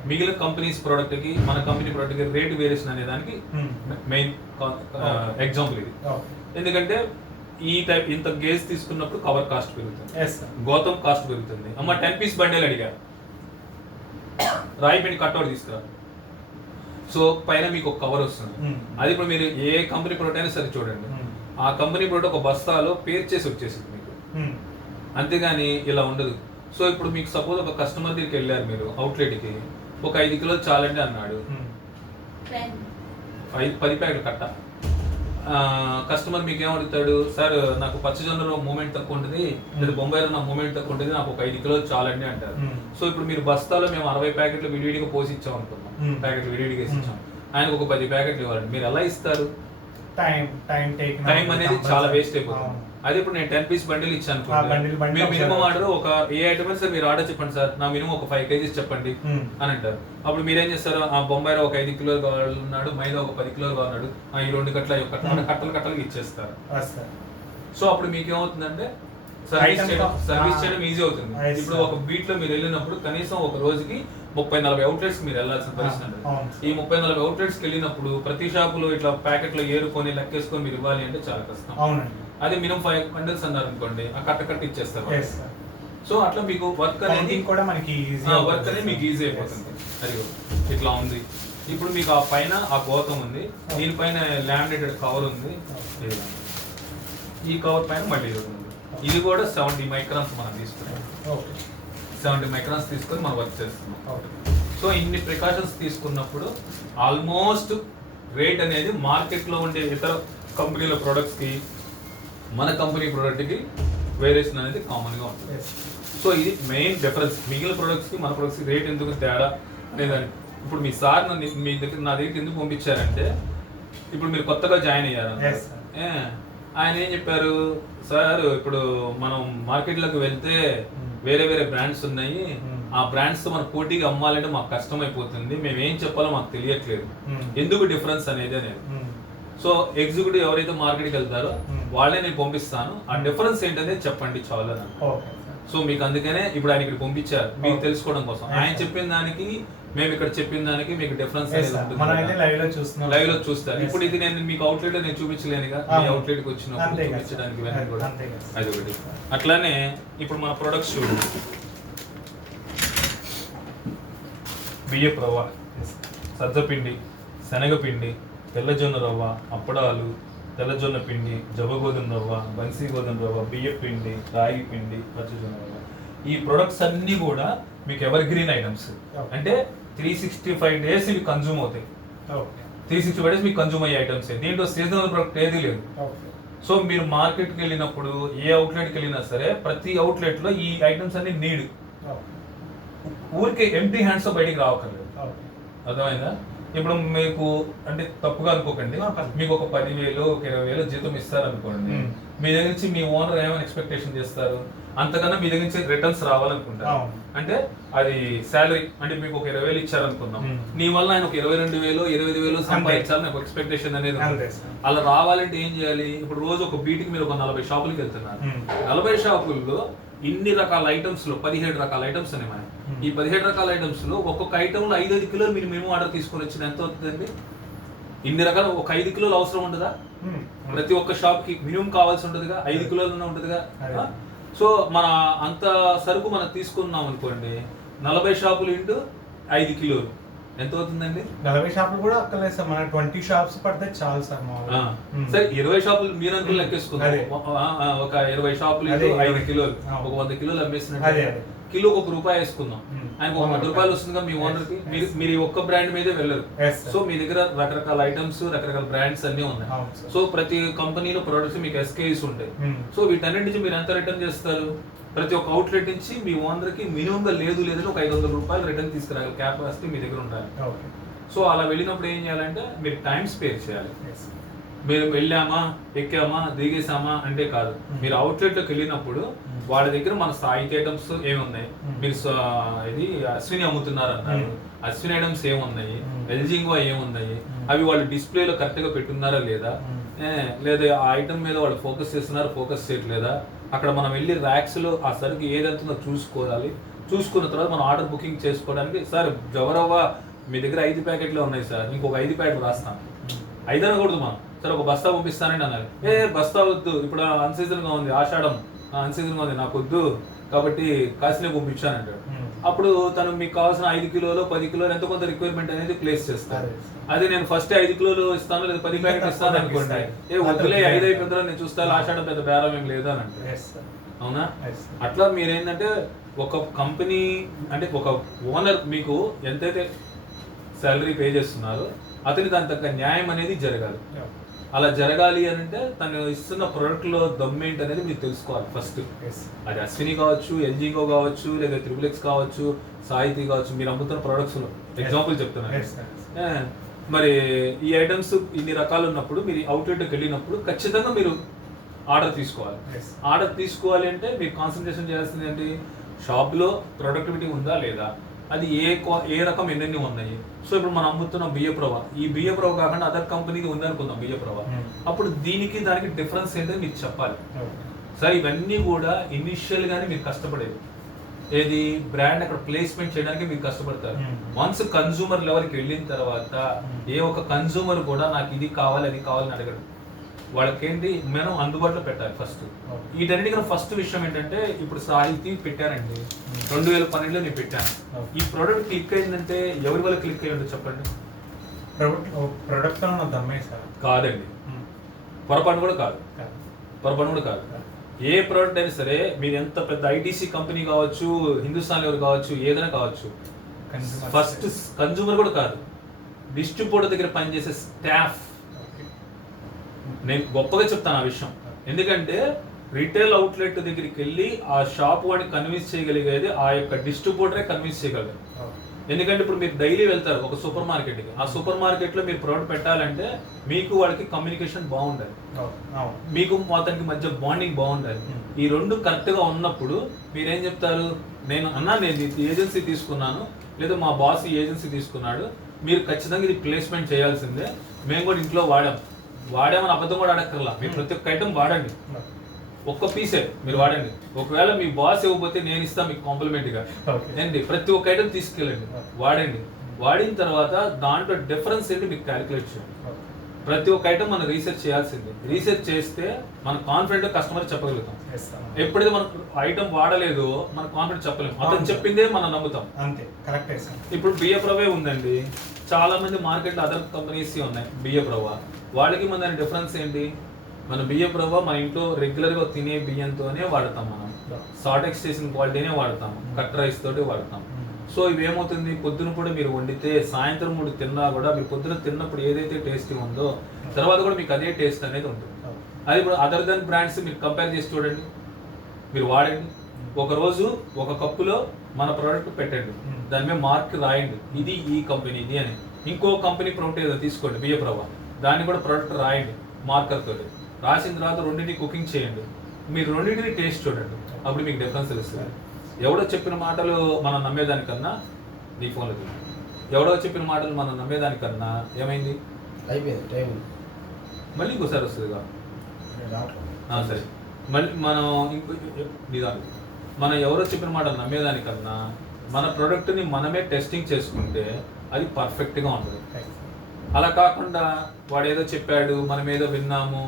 మిగిలిన కంపెనీస్ ప్రోడక్ట్ కి మన కంపెనీ ప్రోడక్ట్ కి రేట్ వేరియేషన్ అనే దానికి మెయిన్ ఎగ్జాంపుల్ ఇది. ఎందుకంటే ఈ టైప్ ఇంత గేజ్ తీసుకున్నప్పుడు కవర్ కాస్ట్ పెరుగుతుంది, గౌతమ్ కాస్ట్ పెరుగుతుంది. అమ్మ 10 పీస్ బండిల్ అడిగా, రాయి పిండి కట్అవుట్ తీసుకురా, సో పైన మీకు ఒక కవర్ వస్తుంది. అది ఇప్పుడు మీరు ఏ కంపెనీ ప్రోడక్ట్ అయినా సరే చూడండి, ఆ కంపెనీ ప్రోడక్ట్ ఒక బస్తాలో పేర్ చేసి వచ్చేసింది మీకు, అంతేగాని ఇలా ఉండదు. సో ఇప్పుడు మీకు సపోజ్ ఒక కస్టమర్ దగ్గరికి వెళ్ళారు మీరు అవుట్లెట్ కి, ఒక 5 కిలోలు చాలండి అన్నాడు, 10 ప్యాకెట్లు కట్ట. కస్టమర్ మీకు ఏమడుగుతాడు, సార్ నాకు పచ్చజొన్నలో మూమెంట్ తక్కువ ఉంటుంది, లేదా బొంబాయిలో నా మూమెంట్ తక్కువ ఉంటుంది, నాకు ఒక 5 కిలోలు చాలండి అంటారు. సో ఇప్పుడు మీరు బస్తాలో మేము 60 ప్యాకెట్లు విడివిడిగా పోసి ఇచ్చాం అనుకున్నాం, ప్యాకెట్లు విడివిడిగా ఇచ్చాం, ఆయనకు ఒక 10 ప్యాకెట్లు ఇవ్వాలండి, మీరు ఎలా ఇస్తారు? టైం అనేది చాలా వేస్ట్ అయిపోతుంది. అది ఇప్పుడు నేను 10 పీస్ బండిల్ ఇచ్చాను, మీరు మినిమం ఆర్డర్ ఒక ఏ ఐటమ్ సార్ మీరు ఆర్డర్ చెప్పండి సార్, నా మినిమం ఒక 5 kgs చెప్పండి అని అంటారు. అప్పుడు మీరేం చేస్తారు, ఆ బొంబాయిలో ఒక 5 కిలోలు కావాలన్నాడు, మైదా ఒక 10 కిలోలు కావాలన్నాడు, ఈ 2 కట్టలు కట్టలు కట్టలు ఇచ్చేస్తారు. సో అప్పుడు మీకు ఏమవుతుందంటే సర్వీస్ చేయడం ఈజీ అవుతుంది. ఇప్పుడు ఒక బీట్ లో మీరు వెళ్ళినప్పుడు కనీసం ఒక రోజుకి 30-40 అవుట్లెట్స్ మీరు వెళ్ళాల్సిన పరిస్థితి ఉంటుంది. ఈ 30-40 అవుట్లెట్స్ కి వెళ్ళినప్పుడు ప్రతి షాపులో ఇట్లా ప్యాకెట్లో ఏరుకొని లెక్కేసుకొని మీరు ఇవ్వాలి అంటే చాలా కష్టం. అదే మినిమం 5 బండిల్స్ అన్నారు అనుకోండి, ఆ కట్ట ఇచ్చేస్తారు. సో అట్లా మీకు వర్క్ అనేది కూడా మనకి వర్క్ అనేది మీకు ఈజీ అయిపోతుంది. అది ఇట్లా ఉంది. ఇప్పుడు మీకు ఆ పైన ఆ గోతం ఉంది, దీనిపైన లామినేటెడ్ కవర్ ఉంది, ఈ కవర్ పైన మళ్ళీ ఉంది. ఇది కూడా 70 మైక్రాన్స్ మనం తీసుకున్నాం, 70 మైక్రాన్స్ తీసుకొని మనం వర్క్ చేస్తున్నాం. సో ఇన్ని ప్రికాషన్స్ తీసుకున్నప్పుడు ఆల్మోస్ట్ రేట్ అనేది మార్కెట్లో ఉండే ఇతర కంపెనీల ప్రొడక్ట్స్కి మన కంపెనీ ప్రోడక్ట్కి వేరియేషన్ అనేది కామన్గా ఉంటుంది. సో ఇది మెయిన్ డిఫరెన్స్. మిగిలిన ప్రొడక్ట్స్కి మన ప్రొడక్ట్స్కి రేట్ ఎందుకు తేడా లేదండి. ఇప్పుడు మీ సార్ మీ దగ్గర నా దగ్గరికి ఎందుకు పంపించారంటే, ఇప్పుడు మీరు కొత్తగా జాయిన్ అయ్యారు, ఆయన ఏం చెప్పారు, సార్ ఇప్పుడు మనం మార్కెట్లోకి వెళ్తే వేరే వేరే బ్రాండ్స్ ఉన్నాయి, ఆ బ్రాండ్స్ తో మన పోటీగా అమ్మాలంటే మాకు కష్టం అయిపోతుంది, మేము ఏం చెప్పాలో మాకు తెలియట్లేదు, ఎందుకు డిఫరెన్స్ అనేది. సో ఎగ్జిక్యూటివ్ ఎవరైతే మార్కెట్కి వెళ్తారో వాళ్ళే నేను పంపిస్తాను, ఆ డిఫరెన్స్ ఏంటనేది చెప్పండి చాలు. సో మీకు అందుకనే ఇప్పుడు ఆయన ఇక్కడ పంపించారు, మీకు తెలుసుకోవడం కోసం. ఆయన చెప్పిన దానికి మేము ఇక్కడ చెప్పిన దానికి మీకు డిఫరెన్స్ అనేది ఉంటుంది, లైవ్ లో చూస్తారు. ఇప్పుడు ఇది నేను మీకు అవుట్లెట్ నేను చూపించలేనుగా, మీ అవుట్లెట్ కి వచ్చినప్పుడు చూపించడానికి కూడా అది ఒకటి. అట్లానే ఇప్పుడు మన ప్రొడక్ట్స్ చూడు, బియ్యపు రవ్వ, సజ్జపిండి, శనగపిండి, తెల్లజొన్న రవ్వ, అప్పడాలు, తెల్లజొన్న పిండి, జవగోధుమ రవ్వ, బన్సీ గోధుమ రవ్వ, బియ్యపు పిండి, రాగి పిండి, పచ్చజొన్న రవ్వ, ఈ ప్రొడక్ట్స్ అన్ని కూడా మీకు ఎవర్ గ్రీన్ ఐటమ్స్. అంటే 365 days ఇవి కన్జ్యూమ్ అవుతాయి. 365 days మీకు కన్జ్యూమ్ అయ్యే ఐటమ్స్. దీంట్లో సీజనల్ ప్రొడక్ట్ ఏది లేదు. సో మీరు మార్కెట్కి వెళ్ళినప్పుడు ఏ అవుట్లెట్కి వెళ్ళినా సరే ప్రతి అవుట్లెట్లో ఈ ఐటమ్స్ అన్ని నీడ్. ఊరికే ఎంప్టీ హ్యాండ్స్ తో బయటికి రావక్కర్లేదు. అర్థమైందా? ఇప్పుడు మీకు అంటే తప్పుగా అనుకోకండి, మీకు ఒక 10,000 ఒక 20,000 జీతం ఇస్తారనుకోండి, మీ దగ్గర నుంచి మీ ఓనర్ ఏమైనా ఎక్స్పెక్టేషన్ చేస్తారు, అంతకన్నా మీ దగ్గర నుంచి రిటర్న్స్ రావాలనుకుంటారు. అంటే అది శాలరీ, అంటే మీకు ఒక 20,000 ఇచ్చారనుకున్నాం, నీ వల్ల ఆయన ఒక 22,000 25,000 సంపాదించాలని ఒక ఎక్స్పెక్టేషన్ అనేది. అలా రావాలంటే ఏం చేయాలి? ఇప్పుడు రోజు ఒక బీటికి మీరు ఒక 40 షాపులకి వెళ్తున్నారు, 40 షాపుల్లో ఇన్ని రకాల ఐటమ్స్ లో 17 రకాల ఐటమ్స్ ఉన్నాయి మనకి. ఈ 17 రకాల ఐటమ్స్ లో ఒక్కొక్క ఐటమ్ లో 5-5 కిలోలు మీరు మినిమం ఆర్డర్ తీసుకొని వచ్చిన ఎంత అవుతుందండి? ఇన్ని రకాల ఒక 5 కిలోలు అవసరం ఉండదా? ప్రతి ఒక్క షాప్ కి మినిమం కావాల్సి ఉంటుందిగా, 5 కిలోలు ఉంటుందిగా. సో మన అంత సరుకు మనం తీసుకున్నాం అనుకోండి, 40 షాపులు ఇంటూ 5 కిలోలు ఎంత అవుతుందండి? 40 షాపులు కూడా అక్కర్లేదు సార్, మన 20 షాప్స్ పడితే చాలు సార్. సరే 20 షాపులు మీరు అనుకుని లెక్కేసుకున్నారు, ఒక 20 షాపులు 5 కిలోలు, ఒక 100 కిలోలు అమ్మేసినట్టు కిలోకి ₹1 వేసుకుందాం, ఆయనకు ₹100 వస్తుందిగా మీ ఓనర్కి. మీరు ఒక్క బ్రాండ్ మీదే వెళ్ళరు. సో మీ దగ్గర రకరకాల ఐటమ్స్, రకరకాల బ్రాండ్స్ అన్ని ఉన్నాయి. సో ప్రతి కంపెనీలో ప్రొడక్ట్స్ మీకు SKUs ఉంటాయి. సో వీటన్నిటి నుంచి మీరు ఎంత రిటర్న్ చేస్తారు? ప్రతి ఒక్క అవుట్లెట్ నుంచి మీ ఓనర్కి మినిమం గా లేదంటే ఒక ₹500 రిటర్న్ తీసుకురాగల కెపాసిటీ మీ దగ్గర ఉండాలి. సో అలా వెళ్ళినప్పుడు ఏం చేయాలంటే మీరు టైం స్పేర్ చేయాలి. మీరు వెళ్ళామా, ఎక్కామా, దిగేసామా అంటే కాదు. మీరు అవుట్లెట్లోకి వెళ్ళినప్పుడు వాళ్ళ దగ్గర మన సాహిత్య ఐటమ్స్ ఏమున్నాయి, మీరు ఇది అశ్విని అమ్ముతున్నారు అన్నారు, అశ్విని ఐటమ్స్ ఏమున్నాయి, ఎల్జింగో ఏమున్నాయి, అవి వాళ్ళు డిస్ప్లేలో కరెక్ట్గా పెట్టున్నారా లేదా, లేదా ఆ ఐటమ్ మీద వాళ్ళు ఫోకస్ చేస్తున్నారా, ఫోకస్ చేయట్లేదా, అక్కడ మనం వెళ్ళి ర్యాక్స్లో ఆ సరుకు ఏదైతుందో చూసుకోవాలి. చూసుకున్న తర్వాత మనం ఆర్డర్ బుకింగ్ చేసుకోవడానికి, సార్ జవరవ్వ మీ దగ్గర 5 ప్యాకెట్లు ఉన్నాయి సార్, ఇంకొక 5 ప్యాకెట్లు రాస్తాం, 5 అనకూడదు మనం, సరే ఒక బస్తా పంపిస్తానండి అన్నారు. బస్తా వద్దు, ఇప్పుడు అన్సీజన్గా ఉంది, ఆషాఢం అన్సీజన్గా ఉంది, నాకు వద్దు కాబట్టి కాశీనే పంపించానంటాడు. అప్పుడు తను మీకు కావాల్సిన 5 కిలోలు 10 కిలోలు ఎంతో కొంత రిక్వైర్మెంట్ అనేది ప్లేస్ చేస్తారు. అది నేను ఫస్ట్ 5 కిలోలు ఇస్తాను లేదా 10 ప్యాకెట్ ఇస్తాను అనుకోండి, వద్దులే 5 అయిపోతుందో నేను చూస్తాను, ఆషాఢం పెద్ద బేరం ఏం లేదా అని అంటే, అవునా? అట్లా మీరేంటంటే ఒక కంపెనీ అంటే ఒక ఓనర్ మీకు ఎంతైతే శాలరీ పే చేస్తున్నారో అతని దాని తగ్గ న్యాయం అనేది జరగాలి. అలా జరగాలి అని అంటే తను ఇస్తున్న ప్రోడక్ట్లో దమ్మేంటి అనేది మీరు తెలుసుకోవాలి ఫస్ట్. అది అశ్విని కావచ్చు, ఎల్జింగో కావచ్చు, లేదా XXX కావచ్చు, సాహితీ కావచ్చు, మీరు అమ్ముతున్న ప్రొడక్ట్స్లో ఎగ్జాంపుల్ చెప్తున్నాను. మరి ఈ ఐటమ్స్ ఇన్ని రకాలు ఉన్నప్పుడు మీరు అవుట్లెట్కి వెళ్ళినప్పుడు ఖచ్చితంగా మీరు ఆర్డర్ తీసుకోవాలి. ఆర్డర్ తీసుకోవాలి అంటే మీరు కాన్సన్ట్రేషన్ చేయాల్సింది ఏంటి, షాప్లో ప్రొడక్టివిటీ ఉందా లేదా, అది ఏ రకం ఎన్నెన్ని ఉన్నాయి. సో ఇప్పుడు మనం అమ్ముతున్న బియ్యప్రవ, ఈ బియ్యప్రవ కాకుండా అదర్ కంపెనీకి ఉందనుకుందాం బియ్యప్రవ, అప్పుడు దీనికి దానికి డిఫరెన్స్ ఏంటో మీకు చెప్పాలి. సరే ఇవన్నీ కూడా ఇనిషియల్ గానే మీరు కష్టపడేది, ఏది బ్రాండ్ అక్కడ ప్లేస్మెంట్ చేయడానికి మీరు కష్టపడతారు. వన్స్ కన్జ్యూమర్ లెవెల్కి వెళ్ళిన తర్వాత ఏ ఒక్క కన్జ్యూమర్ కూడా నాకు ఇది కావాలి అది కావాలని అడగడు. వాళ్ళకేంటి మనం అందుబాటులో పెట్టాలి ఫస్ట్. వీటన్నిటికన్నా ఫస్ట్ విషయం ఏంటంటే, ఇప్పుడు సాహితీ పెట్టానండి 2012లో నేను పెట్టాను, ఈ ప్రోడక్ట్ క్లిక్ అయిందంటే ఎవరి వల్ల క్లిక్ అయ్యి ఉంటుంది చెప్పండి? ప్రోడక్ట్ కాదండి, పొరపాటు కూడా కాదు, పొరపాటు కూడా కాదు. ఏ ప్రోడక్ట్ అయినా సరే మీరు ఎంత పెద్ద ఐటీసీ కంపెనీ కావచ్చు, హిందుస్థాన్ ఎవరు కావచ్చు, ఏదైనా కావచ్చు, ఫస్ట్ కన్జ్యూమర్ కూడా కాదు, డిస్ట్రిబ్యూటర్ దగ్గర పనిచేసే స్టాఫ్. నేను గొప్పగా చెప్తాను ఆ విషయం, ఎందుకంటే రీటైల్ అవుట్లెట్ దగ్గరికి వెళ్ళి ఆ షాప్ వాడిని కన్విన్స్ చేయగలిగేది ఆ యొక్క డిస్ట్రిబ్యూటరే కన్విన్స్ చేయగలరు. ఎందుకంటే ఇప్పుడు మీరు డైలీ వెళ్తారు ఒక సూపర్ మార్కెట్కి, ఆ సూపర్ మార్కెట్లో మీరు ప్రోడక్ట్ పెట్టాలంటే మీకు వాళ్ళకి కమ్యూనికేషన్ బాగుండాలి, మీకు అతనికి మధ్య బాండింగ్ బాగుండాలి. ఈ రెండు కరెక్ట్గా ఉన్నప్పుడు మీరేం చెప్తారు, నేను ఏజెన్సీ తీసుకున్నాను, లేదా మా బాస్ ఏజెన్సీ తీసుకున్నాడు, మీరు ఖచ్చితంగా ఇది ప్లేస్మెంట్ చేయాల్సిందే, మేము కూడా ఇంట్లో వాడామని అబద్ధం కూడా అడగక్కర్లా, మీరు ప్రతి ఒక్క ఐటమ్ వాడండి, ఒక్క పీసే మీరు వాడండి. ఒకవేళ మీ బాస్ ఇవ్వకపోతే నేను ఇస్తాను మీకు కాంప్లిమెంట్గా, ఏంటి ప్రతి ఒక్క ఐటమ్ తీసుకెళ్ళండి, వాడండి. వాడిన తర్వాత దాంట్లో డిఫరెన్స్ ఏంటి మీకు క్యాలిక్యులేట్ చేయండి. ప్రతి ఒక్క ఐటమ్ మనం రీసెర్చ్ చేయాల్సింది, రీసెర్చ్ చేస్తే మనం కాన్ఫిడెంట్ కస్టమర్ చెప్పగలుగుతాం. ఎప్పుడైతే మనం ఐటమ్ వాడలేదో మనం కాన్ఫిడెంట్ చెప్పలేము, అతను చెప్పిందే మనం నమ్ముతాం. ఇప్పుడు బియ్యప్రవే ఉందండి, చాలా మంది మార్కెట్లో అదర్ కంపెనీస్ ఉన్నాయి బియ్యప్రవ, వాళ్ళకి మన దాని డిఫరెన్స్ ఏంటి, మన బియ్యప్రవ మన ఇంట్లో రెగ్యులర్గా తినే బియ్యంతోనే వాడతాం, మనం సాటెక్స్ చేసిన క్వాలిటీనే వాడతాం, కట్ రైస్ తోటి వాడతాం. సో ఇవేమవుతుంది, పొద్దున కూడా మీరు వండితే సాయంత్రం 3 తిన్నా కూడా మీరు పొద్దున తిన్నప్పుడు ఏదైతే టేస్టీ ఉందో తర్వాత కూడా మీకు అదే టేస్ట్ అనేది ఉంటుంది. అది ఇప్పుడు అదర్ దెన్ బ్రాండ్స్ మీరు కంపేర్ చేసి చూడండి, మీరు వాడండి, ఒకరోజు ఒక కప్పులో మన ప్రోడక్ట్ పెట్టండి, దాని మీద మార్క్ రాయండి, ఇది ఈ కంపెనీది అని. ఇంకో కంపెనీ ప్రోడక్ట్ ఏదో తీసుకోండి బియ్యప్రవ, దాన్ని కూడా ప్రోడక్ట్ రాయండి మార్కర్ తోటి, రాసిన తర్వాత రెండింటిని కుకింగ్ చేయండి, మీరు రెండింటిని టేస్ట్ చూడండి, అప్పుడు మీకు డిఫరెన్స్ తెలుస్తుంది. ఎవడో చెప్పిన మాటలు మనం నమ్మేదానికన్నా నీ ఫోన్లో ఎవడో చెప్పిన మాటలు మనం నమ్మేదానికన్నా ఏమైంది అయిపోయింది, మళ్ళీ ఇంకోసారి వస్తుందిగా. సరే మళ్ళీ మనం మనం ఎవరో చెప్పిన మాటలు నమ్మేదానికన్నా మన ప్రోడక్ట్ని మనమే టెస్టింగ్ చేసుకుంటే అది పర్ఫెక్ట్గా ఉంటుంది. అలా కాకుండా వాడు ఏదో చెప్పాడు మనం ఏదో విన్నాము,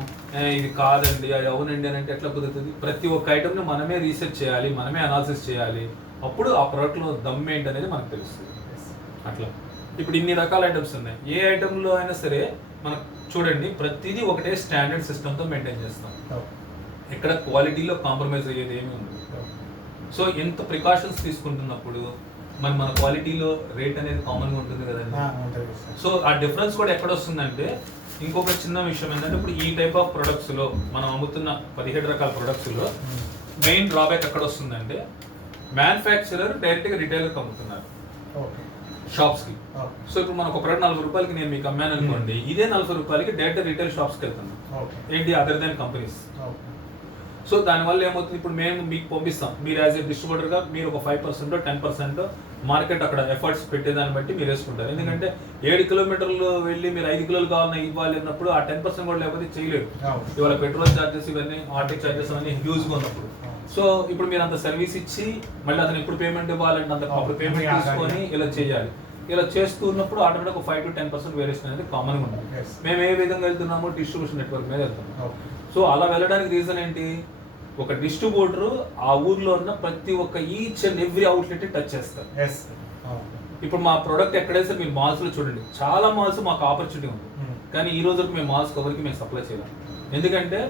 ఇది కాదండి అది అవునండి అని అంటే ఎట్లా కుదురుతుంది? ప్రతి ఒక్క ఐటమ్ని మనమే రీసెర్చ్ చేయాలి, మనమే అనాలిసిస్ చేయాలి, అప్పుడు ఆ ప్రోడక్ట్లో దమ్ ఏంటి అనేది మనకు తెలుస్తుంది. అట్లా ఇప్పుడు ఇన్ని రకాల ఐటమ్స్ ఉన్నాయి, ఏ ఐటమ్లో అయినా సరే మనకు చూడండి ప్రతిదీ ఒకటే స్టాండర్డ్ సిస్టమ్తో మెయింటైన్ చేస్తాం, ఎక్కడ క్వాలిటీలో కాంప్రమైజ్ అయ్యేది ఏమి ఉంది. సో ఎంత ప్రికాషన్స్ తీసుకుంటున్నప్పుడు మరి మన క్వాలిటీలో రేట్ అనేది కామన్గా ఉంటుంది కదండి. సో ఆ డిఫరెన్స్ కూడా ఎక్కడ వస్తుందంటే, ఇంకొక చిన్న విషయం ఏంటంటే, ఇప్పుడు ఈ టైప్ ఆఫ్ ప్రొడక్ట్స్లో మనం అమ్ముతున్న 17 రకాల ప్రొడక్ట్స్లో మెయిన్ డ్రాబ్యాక్ ఎక్కడ వస్తుందంటే, మ్యానుఫ్యాక్చరర్ డైరెక్ట్గా రిటైలర్కి అమ్ముతున్నారు షాప్స్కి. సో ఇప్పుడు మనకు ఒక ప్రోడక్ట్ 40 రూపాయలకి నేను మీకు అమ్మాను అనుకోండి, ఇదే 40 రూపాయలకి డైరెక్ట్ రిటైల్ షాప్స్కి వెళ్తున్నాను, ఏంటి అదర్ దాన్ కంపెనీస్. సో దానివల్ల ఏమవుతుంది, ఇప్పుడు మేము మీకు పంపిస్తాం, మీరు యాజ్ ఏ డిస్ట్రిబ్యూటర్గా మీరు ఒక 5% 10% మార్కెట్ అక్కడ ఎఫర్ట్స్ పెట్టేదాన్ని బట్టి మీరు వేసుకుంటారు. ఎందుకంటే 7 కిలోమీటర్లు వెళ్ళి మీరు 5 కిలోలు కావాలని ఇవ్వాలి అన్నప్పుడు ఆ 10% కూడా లేకపోతే చేయలేరు. ఇవాళ పెట్రోల్ ఛార్జెస్ ఇవన్నీ ఆర్టీ ఛార్జెస్ అన్నీ హ్యూజ్గా ఉన్నప్పుడు. సో ఇప్పుడు మీరు అంత సర్వీస్ ఇచ్చి మళ్ళీ అతను ఎప్పుడు పేమెంట్ ఇవ్వాలంటే అంత అప్పుడు పేమెంట్ తీసుకొని ఇలా చేయాలి. ఇలా చేస్తూ ఉన్నప్పుడు ఆటోమేటిక్ 5 to 10% వేరియేషన్ అనేది కామన్గా ఉంటుంది. మేము ఏ విధంగా వెళ్తున్నామో డిస్ట్రిబ్యూషన్ నెట్వర్క్ మీద వెళ్తున్నాం. సో అలా వెళ్ళడానికి రీజన్ ఏంటి, ఒక డిస్ట్రిబ్యూటర్ ఆ ఊర్లో ఉన్న ప్రతి ఒక్క each and every outlet touch చేస్తారు. ఇప్పుడు మా ప్రోడక్ట్ ఎక్కడైతే మీరు మాల్స్ లో చూడండి, చాలా మాల్స్ మాకు ఆపర్చునిటీ ఉంది, కానీ ఈ రోజు మేము మాల్స్ కవర్కి మేము సప్లై చేయాలి. ఎందుకంటే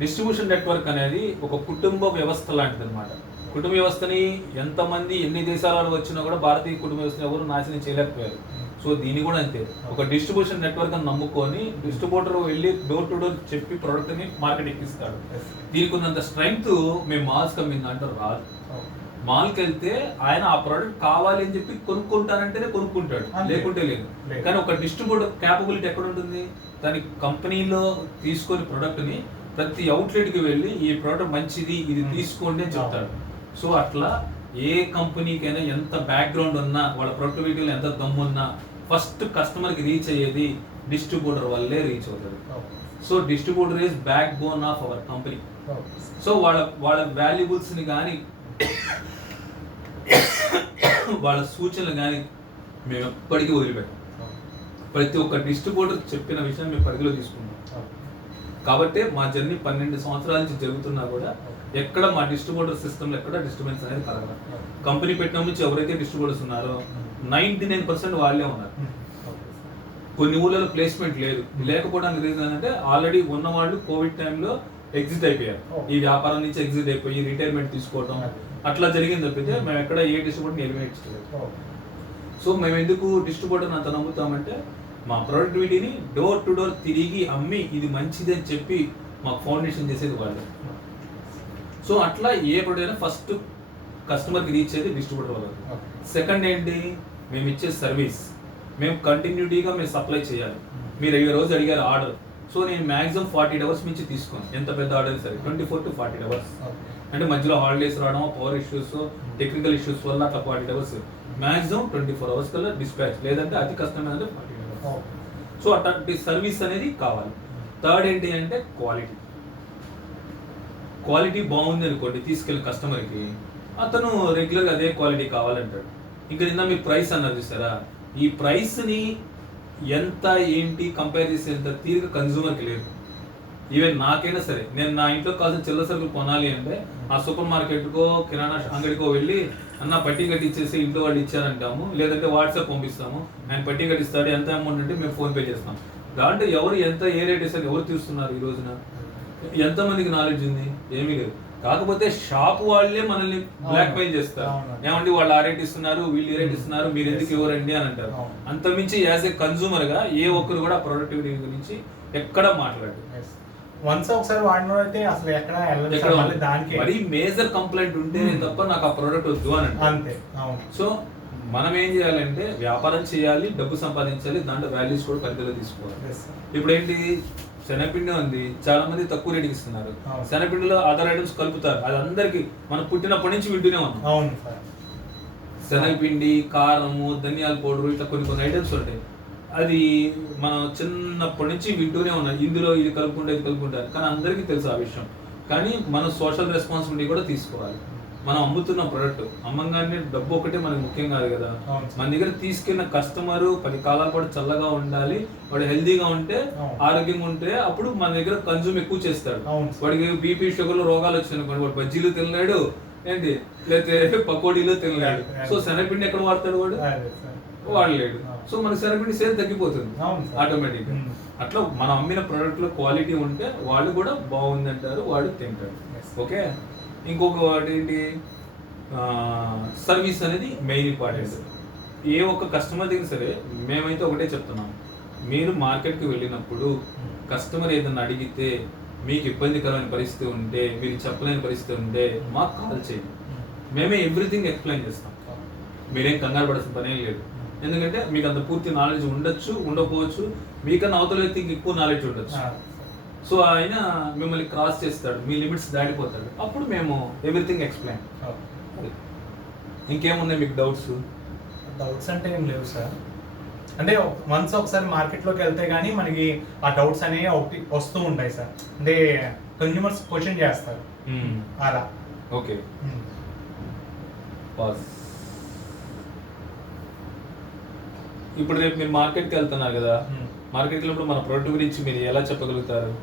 డిస్ట్రిబ్యూషన్ నెట్వర్క్ అనేది ఒక కుటుంబ వ్యవస్థ లాంటిది అనమాట. కుటుంబ వ్యవస్థని ఎంతమంది ఎన్ని దేశాల వాళ్ళు వచ్చినా కూడా భారతీయ కుటుంబ వ్యవస్థను ఎవరు నాశనం చేయలేకపోయారు. సో దీన్ని కూడా అంతే, ఒక డిస్ట్రిబ్యూషన్ నెట్వర్క్ అని నమ్ముకొని డిస్ట్రిబ్యూటర్ వెళ్ళి డోర్ టు డోర్ చెప్పి ప్రోడక్ట్ని మార్కెట్ ఎక్కిస్తాడు. దీనికి ఉన్నంత స్ట్రెంగ్త్ మేము మాల్స్ కమ్మింది అంటే రాదు. మాల్కి వెళ్తే ఆయన ఆ ప్రోడక్ట్ కావాలి అని చెప్పి కొనుక్కుంటానంటేనే కొనుక్కుంటాడు, లేకుంటే లేదు. కానీ ఒక డిస్ట్రిబ్యూటర్ క్యాపబిలిటీ ఎక్కడ ఉంటుంది, దాని కంపెనీలో తీసుకొని ప్రోడక్ట్ని ప్రతి అవుట్లెట్కి వెళ్ళి ఈ ప్రోడక్ట్ మంచిది ఇది తీసుకోండి అని చెప్తాడు. సో అట్లా ఏ కంపెనీకైనా ఎంత బ్యాక్గ్రౌండ్ ఉన్నా, వాళ్ళ ప్రొడక్టివిటీలో ఎంత దమ్మున్నా, ఫస్ట్ కస్టమర్కి రీచ్ అయ్యేది డిస్ట్రిబ్యూటర్ వల్లే రీచ్ అవుతుంది. So distributor is back bone of our company. So వాళ్ళ వాల్యుబుల్స్ని కానీ వాళ్ళ సూచనలు కానీ మేము ఎప్పటికీ వదిలిపెట్టాం. ప్రతి ఒక్క డిస్ట్రిబ్యూటర్ చెప్పిన విషయం మేము పరిధిలో తీసుకుంటాం. కాబట్టి మా జర్నీ 12 సంవత్సరాల నుంచి జరుగుతున్నా కూడా ఎక్కడ మా డిస్ట్రిబ్యూటర్ సిస్టమ్లో ఎక్కడ డిస్టర్బెన్స్ అనేది కలగదు. కంపెనీ పెట్టిన నుంచి ఎవరైతే డిస్ట్రిబ్యూటర్స్ ఉన్నారో 99% వాళ్ళే ఉన్నారు. కొన్ని ఊళ్ళలో ప్లేస్మెంట్ లేదు, లేకపోవడానికి రీజన్ అంటే ఆల్రెడీ ఉన్న వాళ్ళు కోవిడ్ టైంలో ఎగ్జిట్ అయిపోయారు. ఈ వ్యాపారం నుంచి ఎగ్జిట్ అయిపోయి రిటైర్మెంట్ తీసుకోవడం అట్లా జరిగింది తప్పితే మేము ఎక్కడ ఏ డిస్ట్రిబ్యూటర్ని ఎలిమినేట్ చేయలేదు. సో మేము ఎందుకు డిస్ట్రిబ్యూటర్ని అంత నమ్ముతామంటే, మా ప్రొడక్టివిటీని డోర్ టు డోర్ తిరిగి అమ్మి ఇది మంచిది అని చెప్పి మాకు ఫౌండేషన్ చేసేది వాళ్ళు. సో అట్లా ఏ ప్రొడక్ట్ అయినా ఫస్ట్ కస్టమర్కి రీచ్ అయ్యేది డిస్ట్రిబ్యూటర్ వల్ల. సెకండ్ ఏంటి, మేము ఇచ్చే సర్వీస్ మేము కంటిన్యూటీగా మేము సప్లై చేయాలి. మీరు 20 రోజు అడిగారు ఆర్డర్, సో నేను మ్యాక్సిమం 40 hours నుంచి తీసుకోను, ఎంత పెద్ద ఆర్డర్ సరే 24 to 40 hours. అంటే మధ్యలో హాలిడేస్ రావడం, పవర్ ఇష్యూస్, టెక్నికల్ ఇష్యూస్ వల్ల అట్లా 40 hours, మ్యాక్సిమం 24 hours కల్లా డిస్పాచ్, లేదంటే అతి కష్టమైనది 40 hours. సో అట్లాంటి సర్వీస్ అనేది కావాలి. థర్డ్ ఏంటి అంటే క్వాలిటీ. క్వాలిటీ బాగుంది అనుకోండి, తీసుకెళ్ళి కస్టమర్కి అతను రెగ్యులర్గా అదే క్వాలిటీ కావాలంటాడు. ఇంకా నిన్న మీరు ప్రైస్ అన్నారు చూసారా, ఈ ప్రైస్ని ఎంత ఏంటి కంపేర్ చేసి ఎంత తీరిక కన్జ్యూమర్కి లేదు. ఈవెన్ నాకైనా సరే, నేను నా ఇంట్లో కావాల్సిన చిల్లర సరుకులు కొనాలి అంటే ఆ సూపర్ మార్కెట్కో కిరాణా అంగడికో వెళ్ళి అన్న పట్టి కట్టించేసి ఇంట్లో వాళ్ళు ఇచ్చారంటాము, లేదంటే వాట్సాప్ పంపిస్తాము, ఆయన పట్టి కట్టిస్తాడు, ఎంత అమౌంట్ అంటే మేము ఫోన్పే చేస్తాం. దాంట్లో ఎవరు ఎంత ఏ రేట్ ఇస్తారు, ఎవరు తీస్తున్నారు ఈ రోజున, ఎంతమందికి నాలెడ్జ్ ఉంది, ఏమీ లేదు. కాకపోతే షాప్ వాళ్ళే మనల్ని బ్లాక్ మెయిల్ చేస్తారు, ఏమంటే వాళ్ళు ఆ రేట్ ఇస్తున్నారు, వీళ్ళు ఏ రేట్ ఇస్తున్నారు, మీరు ఎందుకు ఇవ్వరండి అని అంటారు. అంతమించి యాజ్ ఏ కన్జ్యూమర్ గా ఏ ఒక్కరు కూడా ప్రొడక్టివిటీ గురించి ఎక్కడ మాట్లాడారు. వన్స్ ఒకసారి వాడినైతే అసలు ఎక్కడ దానికి మరి మేజర్ కంప్లైంట్ ఉంటేనే తప్ప నాకు ఆ ప్రోడక్ట్ వద్దు అని అంతే. సో మనం ఏం చేయాలంటే వ్యాపారం చేయాలి, డబ్బు సంపాదించాలి, దాంట్లో వాల్యూస్ కూడా పరిధిలో తీసుకోవాలి. ఇప్పుడు ఏంటి, శనగపిండి ఉంది, చాలా మంది తక్కువ రేటుకి ఇస్తున్నారు. శనగపిండిలో అదర్ ఐటమ్స్ కలుపుతారు, అది అందరికి మనం పుట్టినప్పటి నుంచి వింటూనే ఉన్నాం. శనగపిండి, కారము, ధనియాల పౌడర్, ఇట్లా కొన్ని ఐటమ్స్ ఉంటాయి. అది మనం చిన్నప్పటి నుంచి వింటూనే ఉన్నాం, ఇందులో ఇది కలుపుకుంటారు, కానీ అందరికీ తెలుసు ఆ విషయం. కానీ మనం సోషల్ రెస్పాన్సిబిలిటీ కూడా తీసుకోవాలి. మనం అమ్ముతున్న ప్రోడక్ట్ అమ్మంగానే డబ్బు ఒకటే మనకు ముఖ్యం కాదు కదా. మన దగ్గర తీసుకెళ్ళిన కస్టమర్ 10 కాలాల పాటు చల్లగా ఉండాలి, వాడు హెల్దీగా ఉంటే, ఆరోగ్యంగా ఉంటే అప్పుడు మన దగ్గర కన్జ్యూమ్ ఎక్కువ చేస్తాడు. వాడికి బీపీ షుగర్ రోగాలు వచ్చినాయి, వాడు బజ్జీలు తినలేడు, ఏంటి లేకపోతే పకోడీలు తినలేడు. సో శనగపిండి ఎక్కడ వాడతాడు, వాడలేడు. సో మన శనగపిండి సేల్ తగ్గిపోతుంది ఆటోమేటిక్. అట్లా మనం అమ్మిన ప్రోడక్ట్ లో క్వాలిటీ ఉంటే వాళ్ళు కూడా బాగుంది అంటారు, వాడు తింటాడు. ఓకే, ఇంకొక వాటి ఏంటి, సర్వీస్ అనేది మెయిన్ ఇంపార్టెంట్. ఏ ఒక్క కస్టమర్ దగ్గర సరే మేమైతే ఒకటే చెప్తున్నాం, మీరు మార్కెట్కి వెళ్ళినప్పుడు కస్టమర్ ఏదైనా అడిగితే మీకు ఇబ్బందికరమైన పరిస్థితి ఉంటే, మీరు చెప్పలేని పరిస్థితి ఉంటే మాకు కాల్ చేయండి, మేమే ఎవ్రీథింగ్ ఎక్స్ప్లెయిన్ చేస్తాం. మీరేం కంగారు పడాల్సిన పనేం లేదు. ఎందుకంటే మీకు అంత పూర్తి నాలెడ్జ్ ఉండొచ్చు, ఉండకపోవచ్చు, మీకన్నా అవతల వ్యక్తికి ఎక్కువ నాలెడ్జ్ ఉండొచ్చు. సో ఆయన మిమ్మల్ని క్రాస్ చేస్తాడు, మీ లిమిట్స్ దాటిపోతాడు, అప్పుడు మేము ఎవ్రీథింగ్ ఎక్స్ప్లెయిన్. ఇంకేమున్నాయి మీకు డౌట్స్? డౌట్స్ అంటే ఏం లేవు సార్. అంటే వన్స్ ఒకసారి మార్కెట్లోకి వెళ్తే కానీ మనకి ఆ డౌట్స్ అనేవి ఒకటి వస్తూ ఉంటాయి సార్. అంటే కన్జ్యూమర్స్ క్వశ్చన్ చేస్తారు అలా. ఓకే, ఇప్పుడు రేపు మీరు మార్కెట్కి వెళ్తున్నారు కదా, మార్కెట్కి వెళ్ళినప్పుడు మన ప్రోడక్ట్ గురించి మీరు ఎలా చెప్పగలుగుతారు?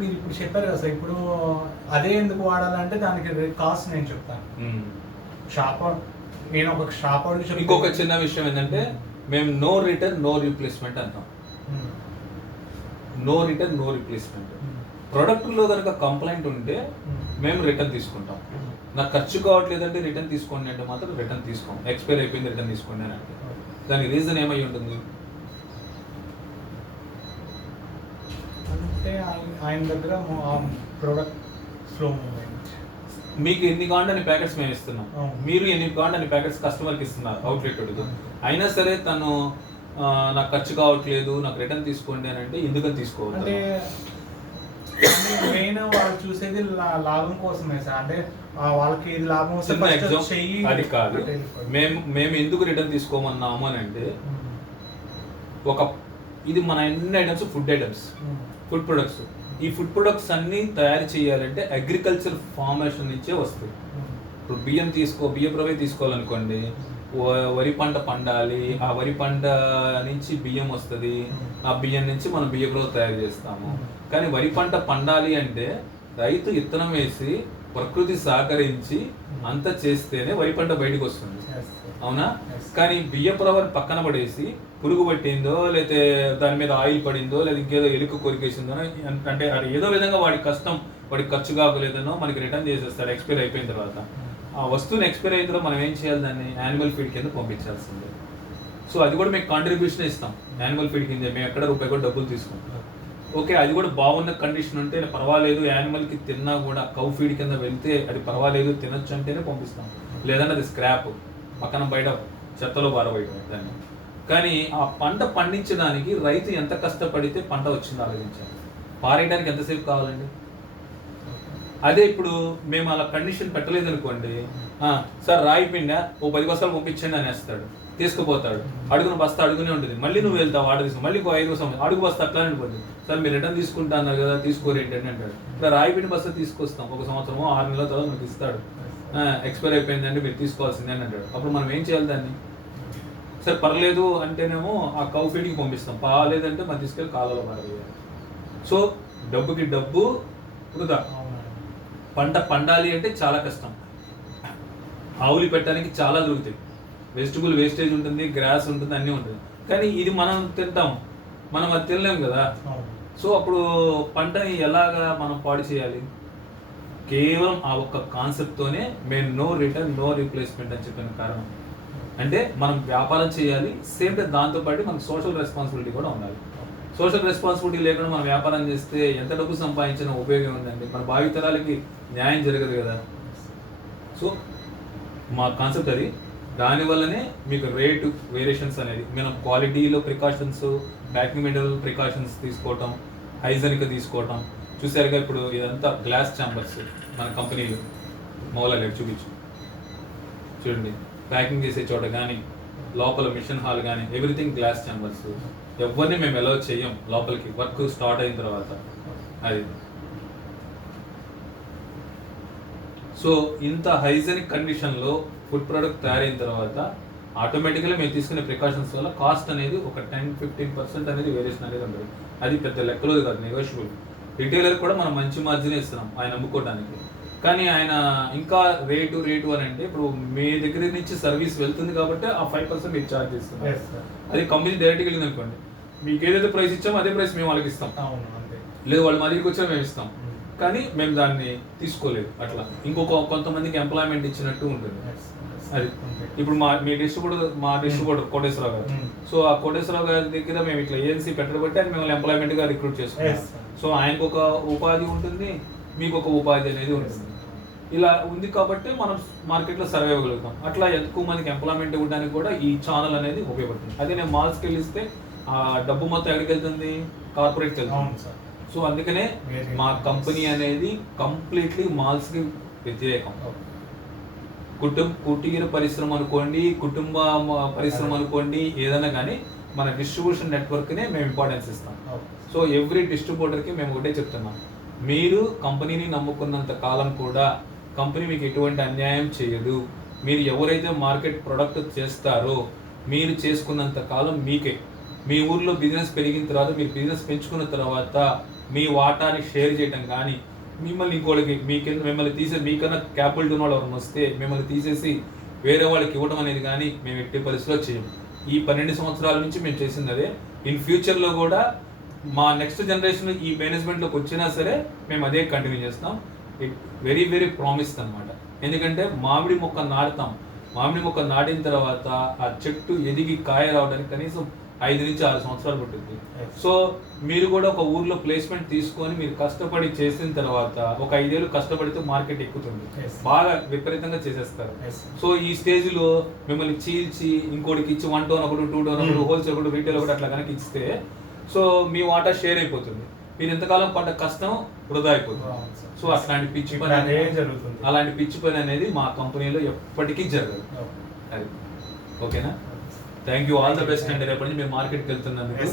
మీరు ఇప్పుడు చెప్పారు కదా సార్, ఇప్పుడు అదే ఎందుకు వాడాలంటే దానికి కాస్ట్ నేను చెప్తాను. షాప్ నేను ఒక షాప్ వాడికి ఇంకొక చిన్న విషయం ఏంటంటే మేము నో రిటర్న్ నో రీప్లేస్మెంట్ అంటాం. No return no replacement. ప్రొడక్ట్లో కనుక కంప్లైంట్ ఉంటే మేము రిటర్న్ తీసుకుంటాం. నాకు ఖర్చు కావట్లేదంటే రిటర్న్ తీసుకోండి అంటే మాత్రం రిటర్న్ తీసుకోం. ఎక్స్పైర్ అయిపోయింది రిటర్న్ తీసుకోండి అని అంటే దానికి రీజన్ ఏమై ఉంటుంది? అంటే ఆయన దగ్గర ప్రోడక్ట్ స్లో మూవ్మెంట్. మీకు ఎన్ని కావాలంటే అన్ని ప్యాకెట్స్ మేము ఇస్తున్నాం, మీరు ఎన్ని కావాలంటే అన్ని ప్యాకెట్స్ కస్టమర్కి ఇస్తున్నారు అవుట్లెట్. అయినా సరే తను నాకు ఖర్చు కావట్లేదు, నాకు రిటర్న్ తీసుకోండి అని అంటే ఎందుకని తీసుకోవాలి? అంటే మెయిన్ వాళ్ళు చూసేది లాభం కోసమే సార్. అంటే వాళ్ళకి ఇది లాభం అది కాదు. మేము ఎందుకు రిటర్న్ తీసుకోమన్నాము అని అంటే, ఇది మన అన్ని items food items, food products. ఈ ఫుడ్ ప్రొడక్ట్స్ అన్ని తయారు చేయాలంటే అగ్రికల్చర్ ఫార్మేషన్ నుంచే వస్తాయి. ఇప్పుడు బియ్యం రవ్వ తీసుకోవాలనుకోండి, వరి పంట పండాలి, ఆ వరి పంట నుంచి బియ్యం వస్తుంది, ఆ బియ్యం నుంచి మనం బియ్యం రవ్వ తయారు చేస్తాము. కానీ వరి పంట పండాలి అంటే రైతు విత్తనం వేసి ప్రకృతి సహకరించి అంత చేస్తేనే వరి పంట బయటకు వస్తుంది, అవునా? కానీ బియ్యపు రవ్వని పక్కన పడేసి పురుగు పట్టిందో, లేకపోతే దాని మీద ఆయిల్ పడిందో, లేదా ఇంకేదో ఎలుక కొరికేసిందో అంటే అది ఏదో విధంగా వాడి కష్టం, వాడికి ఖర్చు కాకలేదనో మనకి రిటర్న్ చేసేస్తారు ఎక్స్పైర్ అయిపోయిన తర్వాత. ఆ వస్తువుని ఎక్స్పైర్ అయిన తర్వాత మనం ఏం చేయాలి? దాన్ని యానిమల్ ఫీడ్ కింద పంపించాల్సిందే. సో అది కూడా మీకు కాంట్రిబ్యూషన్ ఇస్తాం యానిమల్ ఫీడ్ కింద. మేము ఎక్కడ రూపాయి కూడా డబ్బులు తీసుకుంటాం. ఓకే, అది కూడా బాగున్న కండిషన్ ఉంటే పర్వాలేదు, యానిమల్కి తిన్నా కూడా కౌ ఫీడ్ కింద వెళ్తే అది పర్వాలేదు తినొచ్చు అంటేనే పంపిస్తాం. లేదంటే అది స్క్రాప్ పక్కన బయట చెత్తలో పారబోయడం దాన్ని. కానీ ఆ పంట పండించడానికి రైతు ఎంత కష్టపడితే పంట వచ్చిందో ఆలోచించాలి. పారేయడానికి ఎంతసేపు కావాలండి? అదే ఇప్పుడు మేము అలా కండిషన్ పెట్టలేదు అనుకోండి, సార్ రాయి పిండా ఓ 10 బస్తాలు పంపించండి అనేస్తాడు, తీసుకుపోతాడు. అడుగున బస్తా అడుగునే ఉంటుంది, మళ్ళీ నువ్వు వెళ్తావు ఆర్డర్ తీసుకుని, మళ్ళీ 5 సంవత్సరం అడుగు బస్తా అట్లానే ఉంటుంది. సార్ మీరు రిటర్న్ తీసుకుంటా అన్నారు కదా, తీసుకోరేంటి అని అంటాడు. ఇక్కడ రాయి పిండి బస్తా తీసుకొస్తాం, 1 సంవత్సరమో 6 నెలల తర్వాత మనకి ఇస్తాడు. ఎక్స్పైర్ అయిపోయిందంటే మీరు తీసుకోవాల్సిందే అని అంటాడు. అప్పుడు మనం ఏం చేయాలి దాన్ని? సరే పర్లేదు అంటేనేమో ఆ కౌ ఫీడ్కి పంపిస్తాం, పాలేదంటే మనం తీసుకెళ్ళి కాలంలో పారవేయాలి. సో డబ్బుకి డబ్బు వృధా. పంట పండాలి అంటే చాలా కష్టం. ఆవులు పెట్టడానికి చాలా దొరుకుతాయి, వెజిటబుల్ వేస్టేజ్ ఉంటుంది, గ్రాస్ ఉంటుంది, అన్నీ ఉంటుంది. కానీ ఇది మనం తింటాం, మనం అది తినలేం కదా. సో అప్పుడు పంటని ఎలాగా మనం పాడు చేయాలి? కేవలం ఆ ఒక్క కాన్సెప్ట్తోనే మేము నో రిటర్న్ నో రీప్లేస్మెంట్ అని చెప్పిన కారణం. అంటే మనం వ్యాపారం చేయాలి, సేమ్ టైం దాంతోపాటు మనకు సోషల్ రెస్పాన్సిబిలిటీ కూడా ఉండాలి. సోషల్ రెస్పాన్సిబిలిటీ లేకుండా మనం వ్యాపారం చేస్తే ఎంత డబ్బు సంపాదించిన ఉపయోగం ఉందండి? మన భావితరాలకి న్యాయం జరగదు కదా. సో మా కాన్సెప్ట్ అది. దానివల్లనే మీకు రేటు వేరియేషన్స్ అనేది, మనం క్వాలిటీలో ప్రికాషన్స్, ప్యాకింగ్ మెటీరియల్ ప్రికాషన్స్ తీసుకోవటం, హైజెనిక్గా తీసుకోవటం. చూసారుగా ఇప్పుడు ఇదంతా గ్లాస్ ఛాంబర్స్ మన కంపెనీలు మౌలాలు చూపించు చూడండి. ప్యాకింగ్ చేసే చోట కానీ, లోపల మిషన్ హాల్ కానీ, ఎవ్రీథింగ్ గ్లాస్ ఛాంబర్స్. ఎవరిని మేము ఎలా చేయం లోపలికి వర్క్ స్టార్ట్ అయిన తర్వాత. అది సో ఇంత హైజెనిక్ కండిషన్లో ఫుడ్ ప్రోడక్ట్ తయారైన తర్వాత ఆటోమేటిక్గా మేము తీసుకునే ప్రికాషన్స్ వల్ల కాస్ట్ అనేది ఒక 10-15% అనేది వేరియేషన్ అనేది ఉంటుంది. అది పెద్ద లెక్కలో కాదు, నెగోషియబుల్. రిటైలర్ కూడా మనం మంచి మార్జిన్ ఇస్తున్నాం ఆయన అమ్ముకోవడానికి. కానీ ఆయన ఇంకా రేటు అని అంటే, ఇప్పుడు మీ దగ్గర నుంచి సర్వీస్ వెళ్తుంది కాబట్టి ఆ 5% మీరు ఛార్జ్ చేస్తున్నారు. అది కంపెనీ డైరెక్ట్గా వెళ్ళింది అనుకోండి, మీకు ఏదైతే ప్రైస్ ఇచ్చామో అదే ప్రైస్ మేము వాళ్ళకి ఇస్తాం. లేదు వాళ్ళు మా దగ్గరికి వచ్చా మేము ఇస్తాం. కానీ మేము దాన్ని తీసుకోలేదు. అట్లా ఇంకొక కొంతమందికి ఎంప్లాయ్మెంట్ ఇచ్చినట్టు ఉంటుంది. అది ఇప్పుడు మీ డిస్ట్రిబ్యూటర్ కోటేశ్వరరావు గారు. సో ఆ కోటేశ్వరరావు గారి దగ్గర మేము ఇట్లా ఏఎన్సీ పెట్టబట్టి ఆయన మిమ్మల్ని ఎంప్లాయ్మెంట్ గా రిక్రూట్ చేసుకున్నాం. సో ఆయనకు ఒక ఉపాధి ఉంటుంది, మీకు ఒక ఉపాధి అనేది ఉంటుంది. ఇలా ఉంది కాబట్టి మనం మార్కెట్లో సర్వే అవ్వగలుగుతాం. అట్లా ఎక్కువ మందికి ఎంప్లాయ్మెంట్ ఇవ్వడానికి కూడా ఈ ఛానల్ అనేది ఉపయోగపడుతుంది. అదే నేను మాల్స్కి వెళ్ళిస్తే ఆ డబ్బు మొత్తం ఎక్కడికి వెళ్తుంది, కార్పొరేట్కి వెళ్తుంది. సో అందుకనే మా కంపెనీ అనేది కంప్లీట్లీ మాల్స్కి వ్యతిరేకం. కుటీర పరిశ్రమ అనుకోండి, కుటుంబ పరిశ్రమ అనుకోండి, ఏదైనా కానీ మన డిస్ట్రిబ్యూషన్ నెట్వర్క్నే మేము ఇంపార్టెన్స్ ఇస్తాం. సో ఎవ్రీ డిస్ట్రిబ్యూటర్కి మేము ఒకటే చెప్తున్నాం, మీరు కంపెనీని నమ్ముకున్నంత కాలం కూడా కంపెనీ మీకు ఎటువంటి అన్యాయం చేయదు. మీరు ఎవరైతే మార్కెట్ ప్రొడక్ట్ చేస్తారో మీరు చేసుకున్నంత కాలం మీకే. మీ ఊర్లో బిజినెస్ పెరిగిన తర్వాత, మీరు బిజినెస్ పెంచుకున్న తర్వాత మీ వాటాని షేర్ చేయడం కానీ, మిమ్మల్ని ఇంకోళ్ళకి మిమ్మల్ని తీసేసి మీకన్నా క్యాపిటల్ ఉన్న వాళ్ళు ఎవరైనా వస్తే మిమ్మల్ని తీసేసి వేరే వాళ్ళకి ఇవ్వడం అనేది కానీ మేము ఎట్టి పరిస్థితిలో చేయం. ఈ 12 సంవత్సరాల నుంచి మేము చేసింది అదే. ఇన్ ఫ్యూచర్లో కూడా మా నెక్స్ట్ జనరేషన్ ఈ మేనేజ్మెంట్లోకి వచ్చినా సరే మేము అదే కంటిన్యూ చేస్తాం. ఇట్ వెరీ వెరీ ప్రామిస్ అనమాట. ఎందుకంటే మామిడి మొక్క నాటుతాం, మామిడి మొక్క నాటిన తర్వాత ఆ చెట్టు ఎదిగి కాయ రావడానికి కనీసం 5 నుంచి 6 సంవత్సరాలు పడుతుంది. సో మీరు కూడా ఒక ఊర్లో ప్లేస్మెంట్ తీసుకొని మీరు కష్టపడి చేసిన తర్వాత ఒక 5 ఏళ్ళు కష్టపడితే మార్కెట్ ఎక్కుతుంది, బాగా విపరీతంగా చేసేస్తారు. సో ఈ స్టేజ్లో మిమ్మల్ని చీల్చి ఇంకోటికి ఇచ్చి 1 టోన్ ఒకటి, 2 టోన్ ఒకటి, హోల్సేల్ ఒకటి, రీటైల్ ఒకటి అట్లా కనుక ఇస్తే సో మీ వాటా షేర్ అయిపోతుంది. మీరు ఎంతకాలం పడ్డ కష్టం వృధా అయిపోతుంది. సో అలాంటి పిచ్చి పని అనేది మా కంపెనీలో ఎప్పటికీ జరగదు. అది ఓకేనా? Thank you, all the best అండి. రేపటి నుంచి మీరు మార్కెట్కి వెళ్తున్నందుకు.